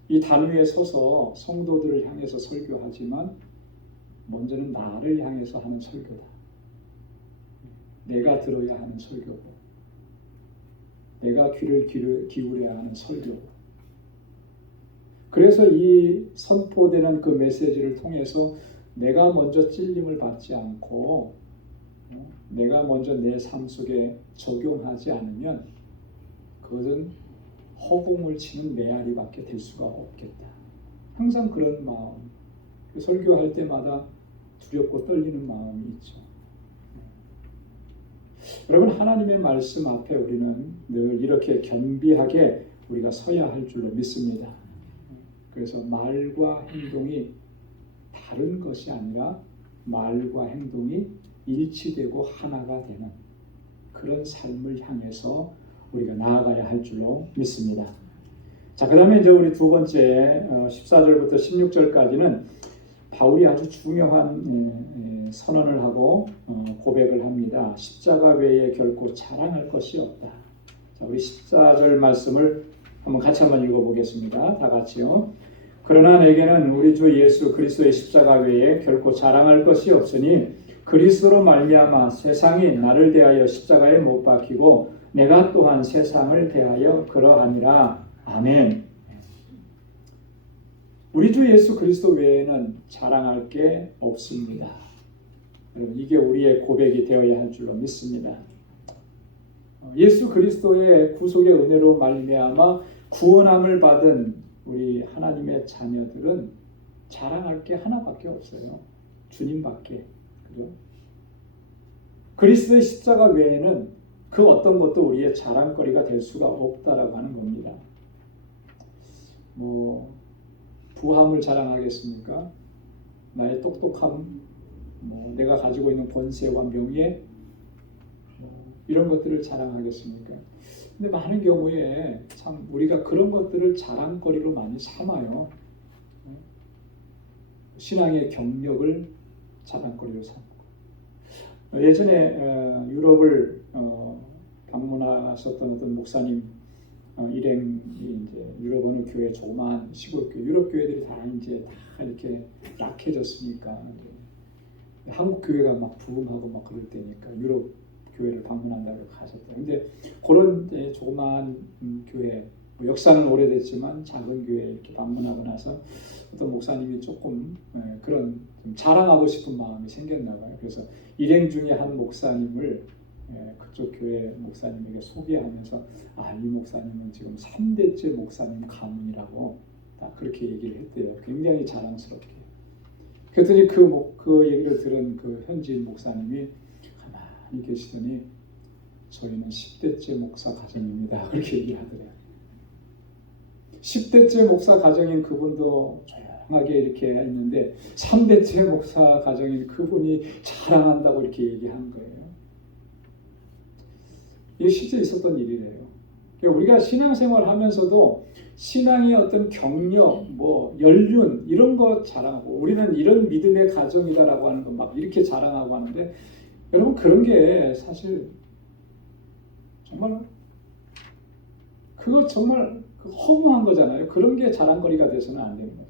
이 단위에 서서 성도들을 향해서 설교하지만 먼저는 나를 향해서 하는 설교다. 내가 들어야 하는 설교고 내가 귀를 기울여야 하는 설교고 그래서 이 선포되는 그 메시지를 통해서 내가 먼저 찔림을 받지 않고 내가 먼저 내 삶 속에 적용하지 않으면 그것은 허공을 치는 메아리밖에 될 수가 없겠다. 항상 그런 마음, 설교할 때마다 두렵고 떨리는 마음이 있죠. 여러분 하나님의 말씀 앞에 우리는 늘 이렇게 겸비하게 우리가 서야 할 줄로 믿습니다. 그래서 말과 행동이 다른 것이 아니라 말과 행동이 일치되고 하나가 되는 그런 삶을 향해서 우리가 나아가야 할 줄로 믿습니다. 자, 그 다음에 이제 우리 두 번째 14절부터 16절까지는 바울이 아주 중요한 선언을 하고 고백을 합니다. 십자가 외에 결코 자랑할 것이 없다. 자, 우리 14절 말씀을 같이 한번 읽어보겠습니다. 다 같이요. 그러나 내게는 우리 주 예수 그리스도의 십자가 외에 결코 자랑할 것이 없으니 그리스도로 말미암아 세상이 나를 대하여 십자가에 못 박히고 내가 또한 세상을 대하여 그러하니라. 아멘. 우리 주 예수 그리스도 외에는 자랑할 게 없습니다. 여러분, 이게 우리의 고백이 되어야 할 줄로 믿습니다. 예수 그리스도의 구속의 은혜로 말미암아 구원함을 받은 우리 하나님의 자녀들은 자랑할 게 하나밖에 없어요. 주님밖에. 그죠? 그리스도의 십자가 외에는 그 어떤 것도 우리의 자랑거리가 될 수가 없다라고 하는 겁니다. 부함을 자랑하겠습니까? 나의 똑똑함, 내가 가지고 있는 권세와 명예, 이런 것들을 자랑하겠습니까? 근데 많은 경우에 참 우리가 그런 것들을 자랑거리로 많이 삼아요. 신앙의 경력을 자랑거리로 삼고. 예전에 유럽을 방문하셨던 어떤 목사님 일행이 이제 유럽 어느 교회 조그마한 시골 교회, 유럽 교회들이 다 이제 다 이렇게 약해졌으니까 한국 교회가 막 부흥하고 막 그럴 때니까 유럽 교회를 방문한다고 가셨대요. 근데 그런 조그마한 교회, 역사는 오래됐지만 작은 교회 이렇게 방문하고 나서 어떤 목사님이 조금 그런 좀 자랑하고 싶은 마음이 생겼나 봐요. 그래서 일행 중에 한 목사님을 그쪽 교회 목사님에게 소개하면서 이 목사님은 지금 3대째 목사님 가문이라고 다 그렇게 얘기를 했대요. 굉장히 자랑스럽게. 그랬더니 그 얘기를 들은 그 현지인 목사님이 가만히 계시더니 저희는 10대째 목사 가정입니다. 그렇게 얘기하더래요. 10대째 목사 가정인 그분도 조용하게 이렇게 있는데 3대째 목사 가정인 그분이 자랑한다고 이렇게 얘기한 거예요. 이게 실제 있었던 일이래요. 그러니까 우리가 신앙생활 하면서도 신앙의 어떤 경력, 연륜 이런 거 자랑하고 우리는 이런 믿음의 가정이다라고 하는 거 막 이렇게 자랑하고 하는데 여러분 그런 게 사실 정말 그거 정말 허무한 거잖아요. 그런 게 자랑거리가 돼서는 안 되는 거예요.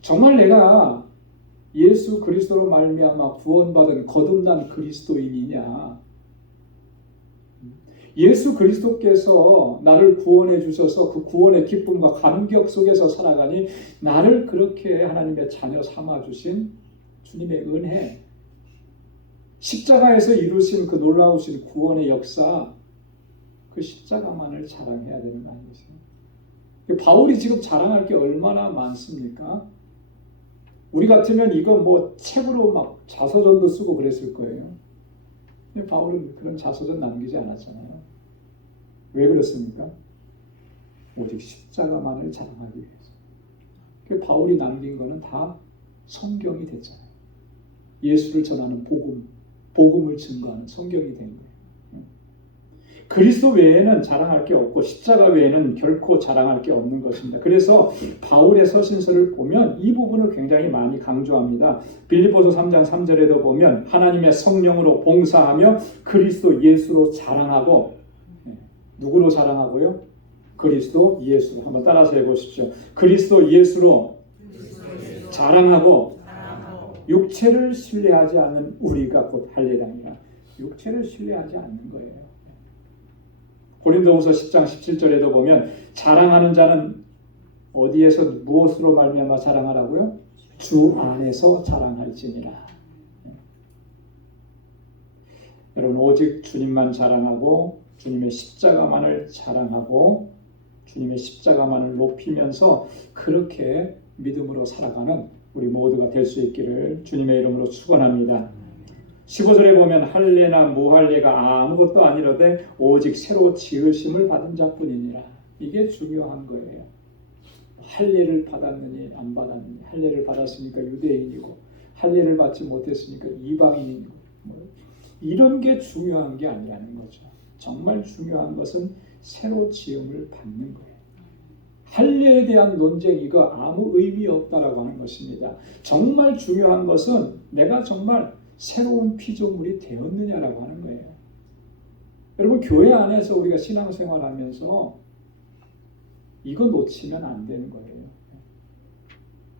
정말 내가 예수 그리스도로 말미암아 구원받은 거듭난 그리스도인이냐? 예수 그리스도께서 나를 구원해 주셔서 그 구원의 기쁨과 감격 속에서 살아가니 나를 그렇게 하나님의 자녀 삼아 주신 주님의 은혜, 십자가에서 이루신 그 놀라우신 구원의 역사, 그 십자가만을 자랑해야 되는 거 아니겠어요? 바울이 지금 자랑할 게 얼마나 많습니까? 우리 같으면 이거 책으로 막 자서전도 쓰고 그랬을 거예요. 근데 바울은 그런 자서전 남기지 않았잖아요. 왜 그렇습니까? 오직 십자가만을 자랑하기 위해서. 바울이 남긴 거는 다 성경이 됐잖아요. 예수를 전하는 복음을 증거하는 성경이 된 거예요. 그리스도 외에는 자랑할 게 없고 십자가 외에는 결코 자랑할 게 없는 것입니다. 그래서 바울의 서신서를 보면 이 부분을 굉장히 많이 강조합니다. 빌립보서 3장 3절에도 보면 하나님의 성령으로 봉사하며 그리스도 예수로 자랑하고, 누구로 자랑하고요? 그리스도 예수로. 한번 따라서 해보십시오. 그리스도 예수로 자랑하고 육체를 신뢰하지 않는 우리가 곧 할례당이라. 육체를 신뢰하지 않는 거예요. 고린도후서 10장 17절에도 보면 자랑하는 자는 어디에서 무엇으로 말미암아 자랑하라고요? 주 안에서 자랑할지니라. 여러분 오직 주님만 자랑하고 주님의 십자가만을 자랑하고 주님의 십자가만을 높이면서 그렇게 믿음으로 살아가는 우리 모두가 될 수 있기를 주님의 이름으로 축원합니다. 15절에 보면 할례나 무할례가 아무것도 아니로되 오직 새로 지으심을 받은 자뿐이니라. 이게 중요한 거예요. 할례를 받았느니 안 받았느니, 할례를 받았으니까 유대인이고 할례를 받지 못했으니까 이방인이고, 이런 게 중요한 게 아니라는 거죠. 정말 중요한 것은 새로 지음을 받는 거예요. 할례에 대한 논쟁 이거 아무 의미 없다라고 하는 것입니다. 정말 중요한 것은 내가 정말 새로운 피조물이 되었느냐라고 하는 거예요. 여러분 교회 안에서 우리가 신앙생활하면서 이거 놓치면 안 되는 거예요.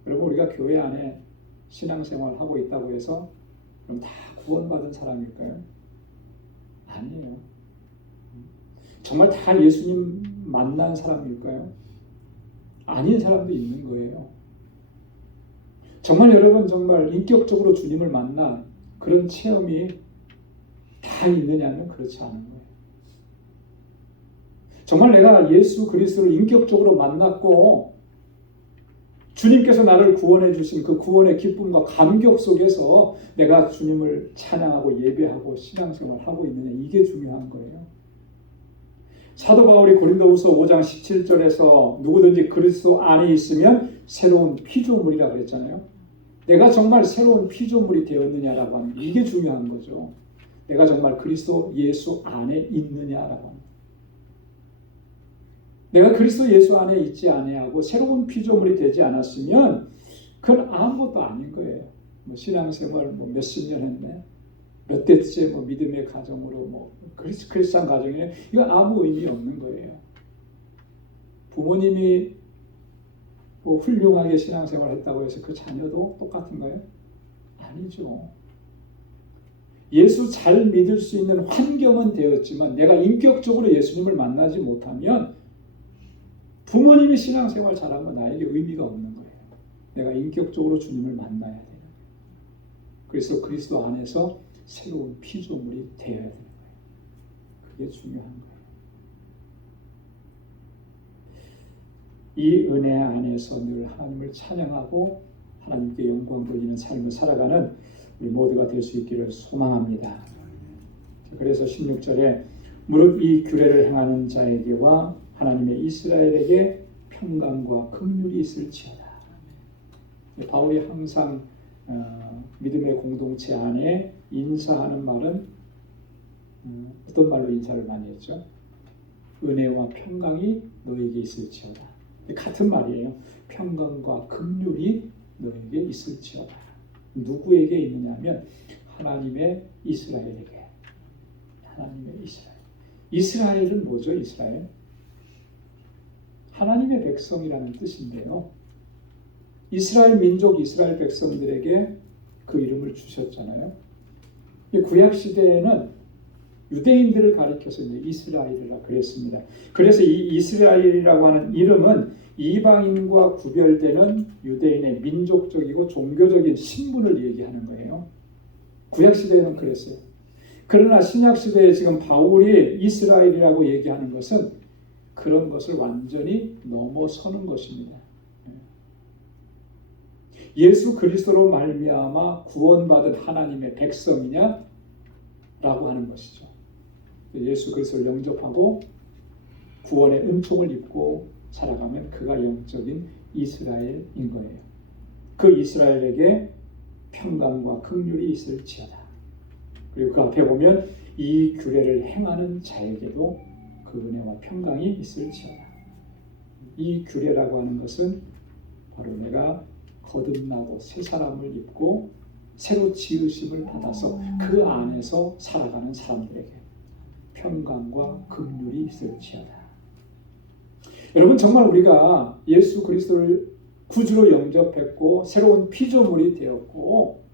여러분 우리가 교회 안에 신앙생활하고 있다고 해서 그럼 다 구원받은 사람일까요? 아니에요. 정말 다 예수님 만난 사람일까요? 아닌 사람도 있는 거예요. 정말 여러분 정말 인격적으로 주님을 만난 그런 체험이 다 있느냐면 그렇지 않은 거예요. 정말 내가 예수 그리스도를 인격적으로 만났고 주님께서 나를 구원해 주신 그 구원의 기쁨과 감격 속에서 내가 주님을 찬양하고 예배하고 신앙생활하고 있느냐 이게 중요한 거예요. 사도 바울이 고린도후서 5장 17절에서 누구든지 그리스도 안에 있으면 새로운 피조물이라고 그랬잖아요. 내가 정말 새로운 피조물이 되었느냐라고 하는 게 이게 중요한 거죠. 내가 정말 그리스도 예수 안에 있느냐라고 하는 거예요. 내가 그리스도 예수 안에 있지 아니하고 새로운 피조물이 되지 않았으면 그건 아무것도 아닌 거예요. 신앙생활 몇십 년 했네. 몇 대째 믿음의 가정으로 크리스찬 가정에 이거 아무 의미 없는 거예요. 부모님이 훌륭하게 신앙생활 했다고 해서 그 자녀도 똑같은가요? 아니죠. 예수 잘 믿을 수 있는 환경은 되었지만 내가 인격적으로 예수님을 만나지 못하면 부모님이 신앙생활 잘하면 나에게 의미가 없는 거예요. 내가 인격적으로 주님을 만나야 돼요. 그래서 그리스도 안에서 새로운 피조물이 되어야 되는 거예요. 그게 중요한 거예요. 이 은혜 안에서 늘 하나님을 찬양하고 하나님께 영광 돌리는 삶을 살아가는 우리 모두가 될 수 있기를 소망합니다. 그래서 16절에 무릇 이 규례를 행하는 자에게와 하나님의 이스라엘에게 평강과 긍휼이 있을지어다. 바울이 항상 믿음의 공동체 안에 인사하는 말은 어떤 말로 인사를 많이 했죠? 은혜와 평강이 너에게 있을지어다. 같은 말이에요. 평강과 긍휼이 너에게 있을지어다. 누구에게 있느냐면 하나님의 이스라엘에게. 하나님의 이스라엘. 이스라엘은 뭐죠? 이스라엘? 하나님의 백성이라는 뜻인데요. 이스라엘 민족, 이스라엘 백성들에게 그 이름을 주셨잖아요. 구약 시대에는 유대인들을 가리켜서 이스라엘이라 그랬습니다. 그래서 이 이스라엘이라고 하는 이름은 이방인과 구별되는 유대인의 민족적이고 종교적인 신분을 얘기하는 거예요. 구약 시대에는 그랬어요. 그러나 신약 시대에 지금 바울이 이스라엘이라고 얘기하는 것은 그런 것을 완전히 넘어서는 것입니다. 예수 그리스도로 말미암아 구원받은 하나님의 백성이냐? 라고 하는 것이죠. 예수 그리스도를 영접하고 구원의 은총을 입고 살아가면 그가 영적인 이스라엘인 거예요. 그 이스라엘에게 평강과 긍휼이 있을지어다. 그리고 그 앞에 보면 이 규례를 행하는 자에게도 그 은혜와 평강이 있을지어다. 이 규례라고 하는 것은 바로 내가 거듭나고 새 사람을 입고 새로 지으심을 받아서 그 안에서 살아가는 사람들에게 평강과 긍휼이 있을지어다. 여러분 정말 우리가 예수 그리스도를 구주로 영접했고 새로운 피조물이 되었고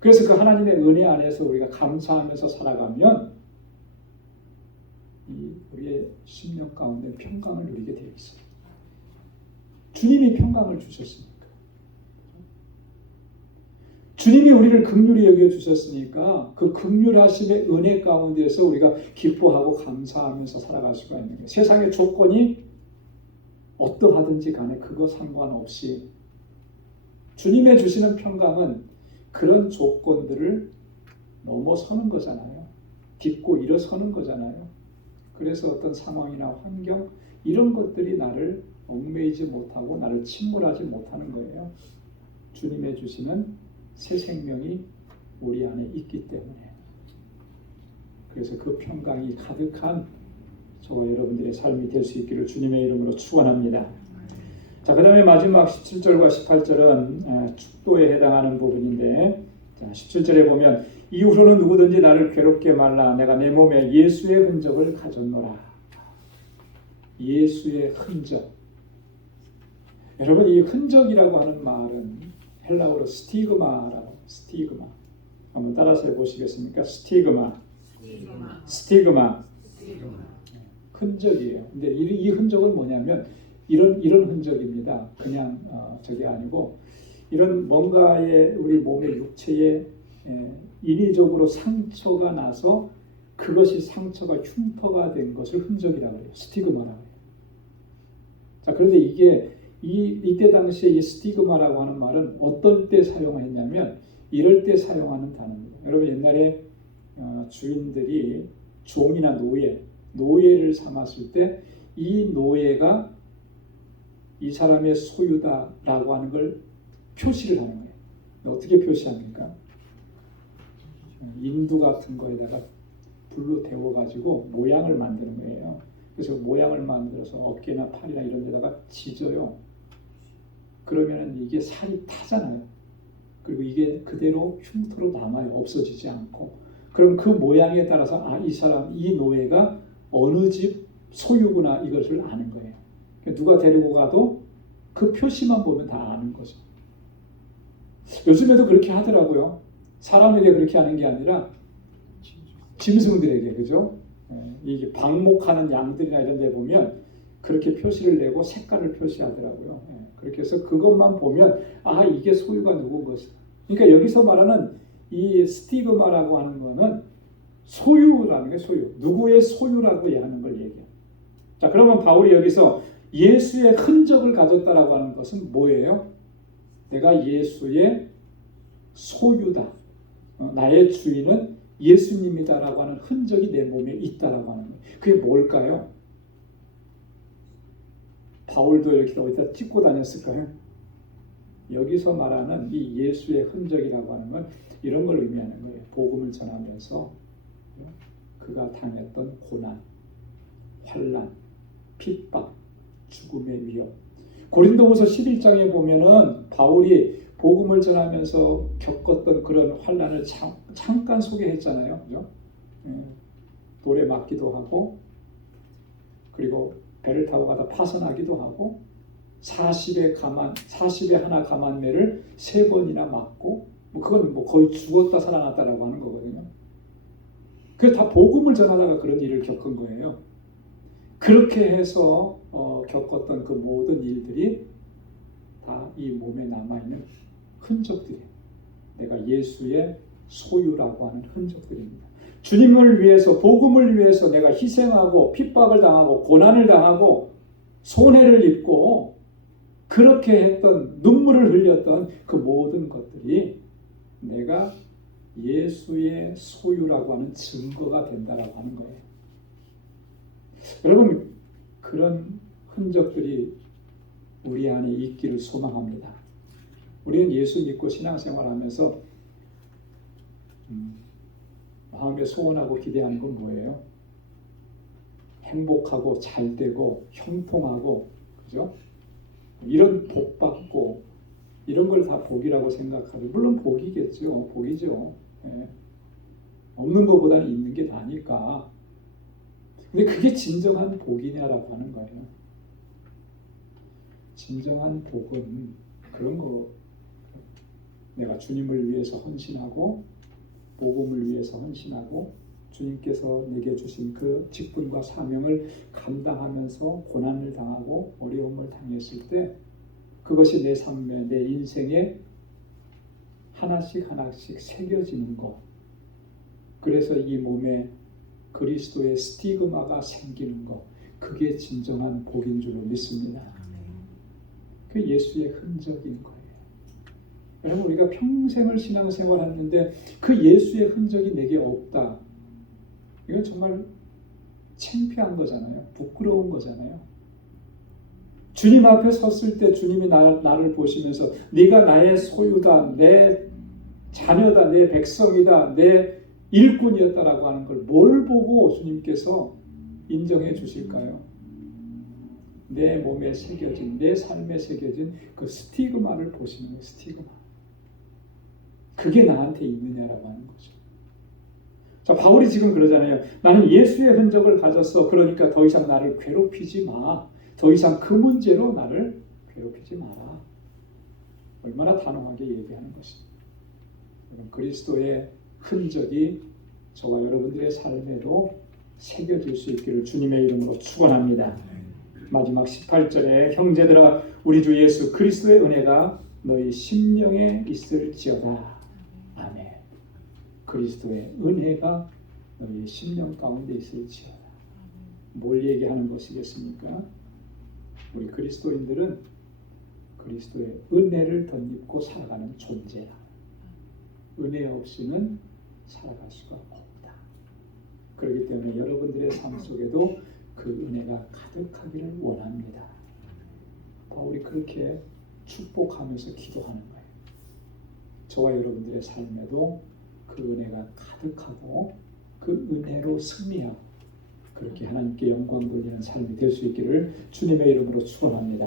그래서 그 하나님의 은혜 안에서 우리가 감사하면서 살아가면 우리의 심령 가운데 평강을 누리게 되어 있어요. 주님이 평강을 주셨으니까. 주님이 우리를 긍휼히 여겨주셨으니까 그 긍휼하심의 은혜 가운데서 우리가 기뻐하고 감사하면서 살아갈 수가 있는 거예요. 세상의 조건이 어떠하든지 간에 그거 상관없이 주님의 주시는 평강은 그런 조건들을 넘어서는 거잖아요. 딛고 일어서는 거잖아요. 그래서 어떤 상황이나 환경 이런 것들이 나를 얽매이지 못하고 나를 침몰하지 못하는 거예요. 주님의 주시는 새 생명이 우리 안에 있기 때문에. 그래서 그 평강이 가득한 저와 여러분들의 삶이 될 수 있기를 주님의 이름으로 축원합니다. 자, 그 다음에 마지막 17절과 18절은 축도에 해당하는 부분인데, 자, 17절에 보면 이후로는 누구든지 나를 괴롭게 말라. 내가 내 몸에 예수의 흔적을 가졌노라. 예수의 흔적. 여러분, 이 흔적이라고 하는 말은 헬라어로 스티그마라고. 스티그마. 한번 따라서 해보시겠습니까? 스티그마. 스티그마. 흔적이에요. 근데 이 흔적은 뭐냐면 이런 흔적입니다. 그냥 저게 아니고 이런 뭔가의 우리 몸의 육체에 인위적으로 상처가 나서 그것이 상처가 흉터가 된 것을 흔적이라고 해요. 스티그마라고 해요. 자, 그런데 이때 당시에 이 스티그마라고 하는 말은 어떨 때 사용했냐면 이럴 때 사용하는 단어입니다. 여러분 옛날에 주인들이 종이나 노예를 삼았을 때 이 노예가 이 사람의 소유다라고 하는 걸 표시를 하는 거예요. 어떻게 표시합니까? 인두 같은 거에다가 불로 데워가지고 모양을 만드는 거예요. 그래서 모양을 만들어서 어깨나 팔이나 이런 데다가 지져요. 그러면 이게 살이 타잖아요. 그리고 이게 그대로 흉터로 남아요. 없어지지 않고. 그럼 그 모양에 따라서 이 노예가 어느 집 소유구나 이것을 아는 거예요. 누가 데리고 가도 그 표시만 보면 다 아는 거죠. 요즘에도 그렇게 하더라고요. 사람에게 그렇게 하는 게 아니라 짐승들에게, 그죠? 이게 방목하는 양들이나 이런 데 보면 그렇게 표시를 내고 색깔을 표시하더라고요. 그렇게 해서 그것만 보면 이게 소유가 누군 것이다. 그러니까 여기서 말하는 이 스티그마라고 하는 거는 소유라는 게 소유. 누구의 소유라고 하는 걸 얘기해요. 자, 그러면 바울이 여기서 예수의 흔적을 가졌다라고 하는 것은 뭐예요? 내가 예수의 소유다. 나의 주인은 예수님이다라고 하는 흔적이 내 몸에 있다라고 하는 거예요. 그게 뭘까요? 바울도 이렇게 어디다 찍고 다녔을까요? 여기서 말하는 이 예수의 흔적이라고 하는 건 이런 걸 의미하는 거예요. 복음을 전하면서 그가 당했던 고난, 환난, 핍박, 죽음의 위협. 고린도후서 11장에 보면은 바울이 복음을 전하면서 겪었던 그런 환난을 잠깐 소개했잖아요. 그죠? 돌에 맞기도 하고, 그리고 배를 타고 가다 파선하기도 하고, 40에 하나 가만매를 3번이나 맞고, 그건 거의 죽었다 살아났다라고 하는 거거든요. 그게 다 복음을 전하다가 그런 일을 겪은 거예요. 그렇게 해서 겪었던 그 모든 일들이 다 이 몸에 남아있는 흔적들이에요. 내가 예수의 소유라고 하는 흔적들입니다. 주님을 위해서, 복음을 위해서 내가 희생하고 핍박을 당하고 고난을 당하고 손해를 입고 그렇게 했던, 눈물을 흘렸던 그 모든 것들이 내가 예수의 소유라고 하는 증거가 된다라고 하는 거예요. 여러분, 그런 흔적들이 우리 안에 있기를 소망합니다. 우리는 예수 믿고 신앙생활하면서 마음에 소원하고 기대하는 건 뭐예요? 행복하고 잘되고 형통하고, 그죠? 이런 복 받고 이런 걸 다 복이라고 생각하고, 물론 복이겠죠. 복이죠. 없는 것보다는 있는 게 나니까. 근데 그게 진정한 복이냐라고 하는 거예요. 진정한 복은 그런 거, 내가 주님을 위해서 헌신하고 복음을 위해서 헌신하고 주님께서 내게 주신 그 직분과 사명을 감당하면서 고난을 당하고 어려움을 당했을 때 그것이 내 삶에, 내 인생에 하나씩 새겨지는 것. 그래서 이 몸에 그리스도의 스티그마가 생기는 것. 그게 진정한 복인 줄로 믿습니다. 그 예수의 흔적인 거예요. 여러분, 우리가 평생을 신앙생활했는데 그 예수의 흔적이 내게 없다. 이건 정말 창피한 거잖아요. 부끄러운 거잖아요. 주님 앞에 섰을 때 주님이 나를 보시면서 네가 나의 소유다, 내 자녀다, 내 백성이다, 내 일꾼이었다라고 하는 걸 뭘 보고 주님께서 인정해 주실까요? 내 몸에 새겨진, 내 삶에 새겨진 그 스티그마를 보시는 거예요. 스티그마. 그게 나한테 있느냐라고 하는 거죠. 자, 바울이 지금 그러잖아요. 나는 예수의 흔적을 가졌어. 그러니까 더 이상 나를 괴롭히지 마. 더 이상 그 문제로 나를 괴롭히지 마라. 얼마나 단호하게 얘기하는 것입니다. 그리스도의 흔적이 저와 여러분들의 삶에도 새겨질 수 있기를 주님의 이름으로 축원합니다. 마지막 18절에 형제들아 우리 주 예수 그리스도의 은혜가 너희 심령에 있을지어다. 아멘. 그리스도의 은혜가 너희 심령 가운데 있을지어다. 뭘 얘기하는 것이겠습니까? 우리 그리스도인들은 그리스도의 은혜를 덧입고 살아가는 존재다. 은혜 없이는 살아갈 수가 없다. 그렇기 때문에 여러분들의 삶 속에도 그 은혜가 가득하기를 원합니다. 바울이 그렇게 축복하면서 기도하는 거예요. 저와 여러분들의 삶에도 그 은혜가 가득하고 그 은혜로 승리하고 그렇게 하나님께 영광 돌리는 삶이 될 수 있기를 주님의 이름으로 축원합니다.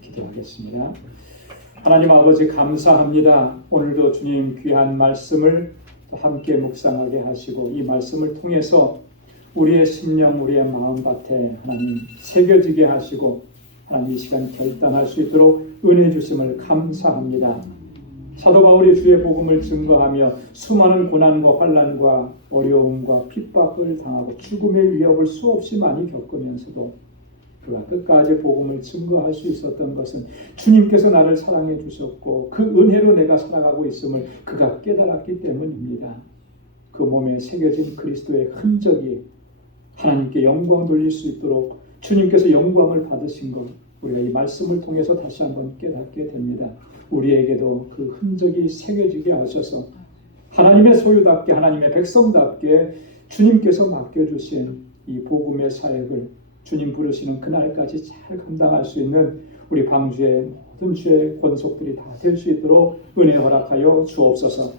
기도하겠습니다. 하나님 아버지 감사합니다. 오늘도 주님 귀한 말씀을 함께 묵상하게 하시고 이 말씀을 통해서 우리의 심령, 우리의 마음밭에 하나님 새겨지게 하시고 하나님 이 시간 결단할 수 있도록 은혜 주심을 감사합니다. 사도 바울이 주의 복음을 증거하며 수많은 고난과 환난과 어려움과 핍박을 당하고 죽음의 위협을 수없이 많이 겪으면서도 그가 끝까지 복음을 증거할 수 있었던 것은 주님께서 나를 사랑해 주셨고 그 은혜로 내가 살아가고 있음을 그가 깨달았기 때문입니다. 그 몸에 새겨진 그리스도의 흔적이 하나님께 영광 돌릴 수 있도록 주님께서 영광을 받으신 것 우리가 이 말씀을 통해서 다시 한번 깨닫게 됩니다. 우리에게도 그 흔적이 새겨지게 하셔서 하나님의 소유답게 하나님의 백성답게 주님께서 맡겨주신 이 복음의 사역을 주님 부르시는 그날까지 잘 감당할 수 있는 우리 방주의 모든 주의 권속들이 다 될 수 있도록 은혜 허락하여 주옵소서.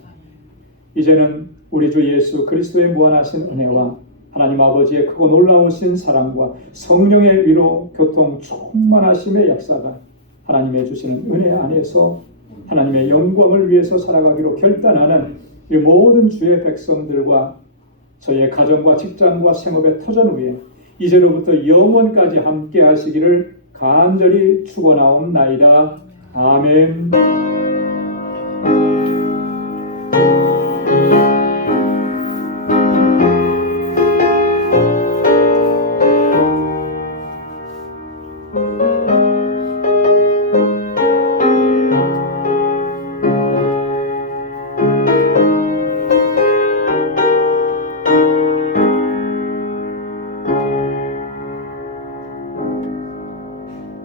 이제는 우리 주 예수 그리스도의 무한하신 은혜와 하나님 아버지의 크고 놀라우신 사랑과 성령의 위로 교통 충만하심의 역사가 하나님의 주시는 은혜 안에서 하나님의 영광을 위해서 살아가기로 결단하는 이 모든 주의 백성들과 저희의 가정과 직장과 생업의 터전 위에 이제로부터 영원까지 함께 하시기를 간절히 축원하옵나이다. 아멘.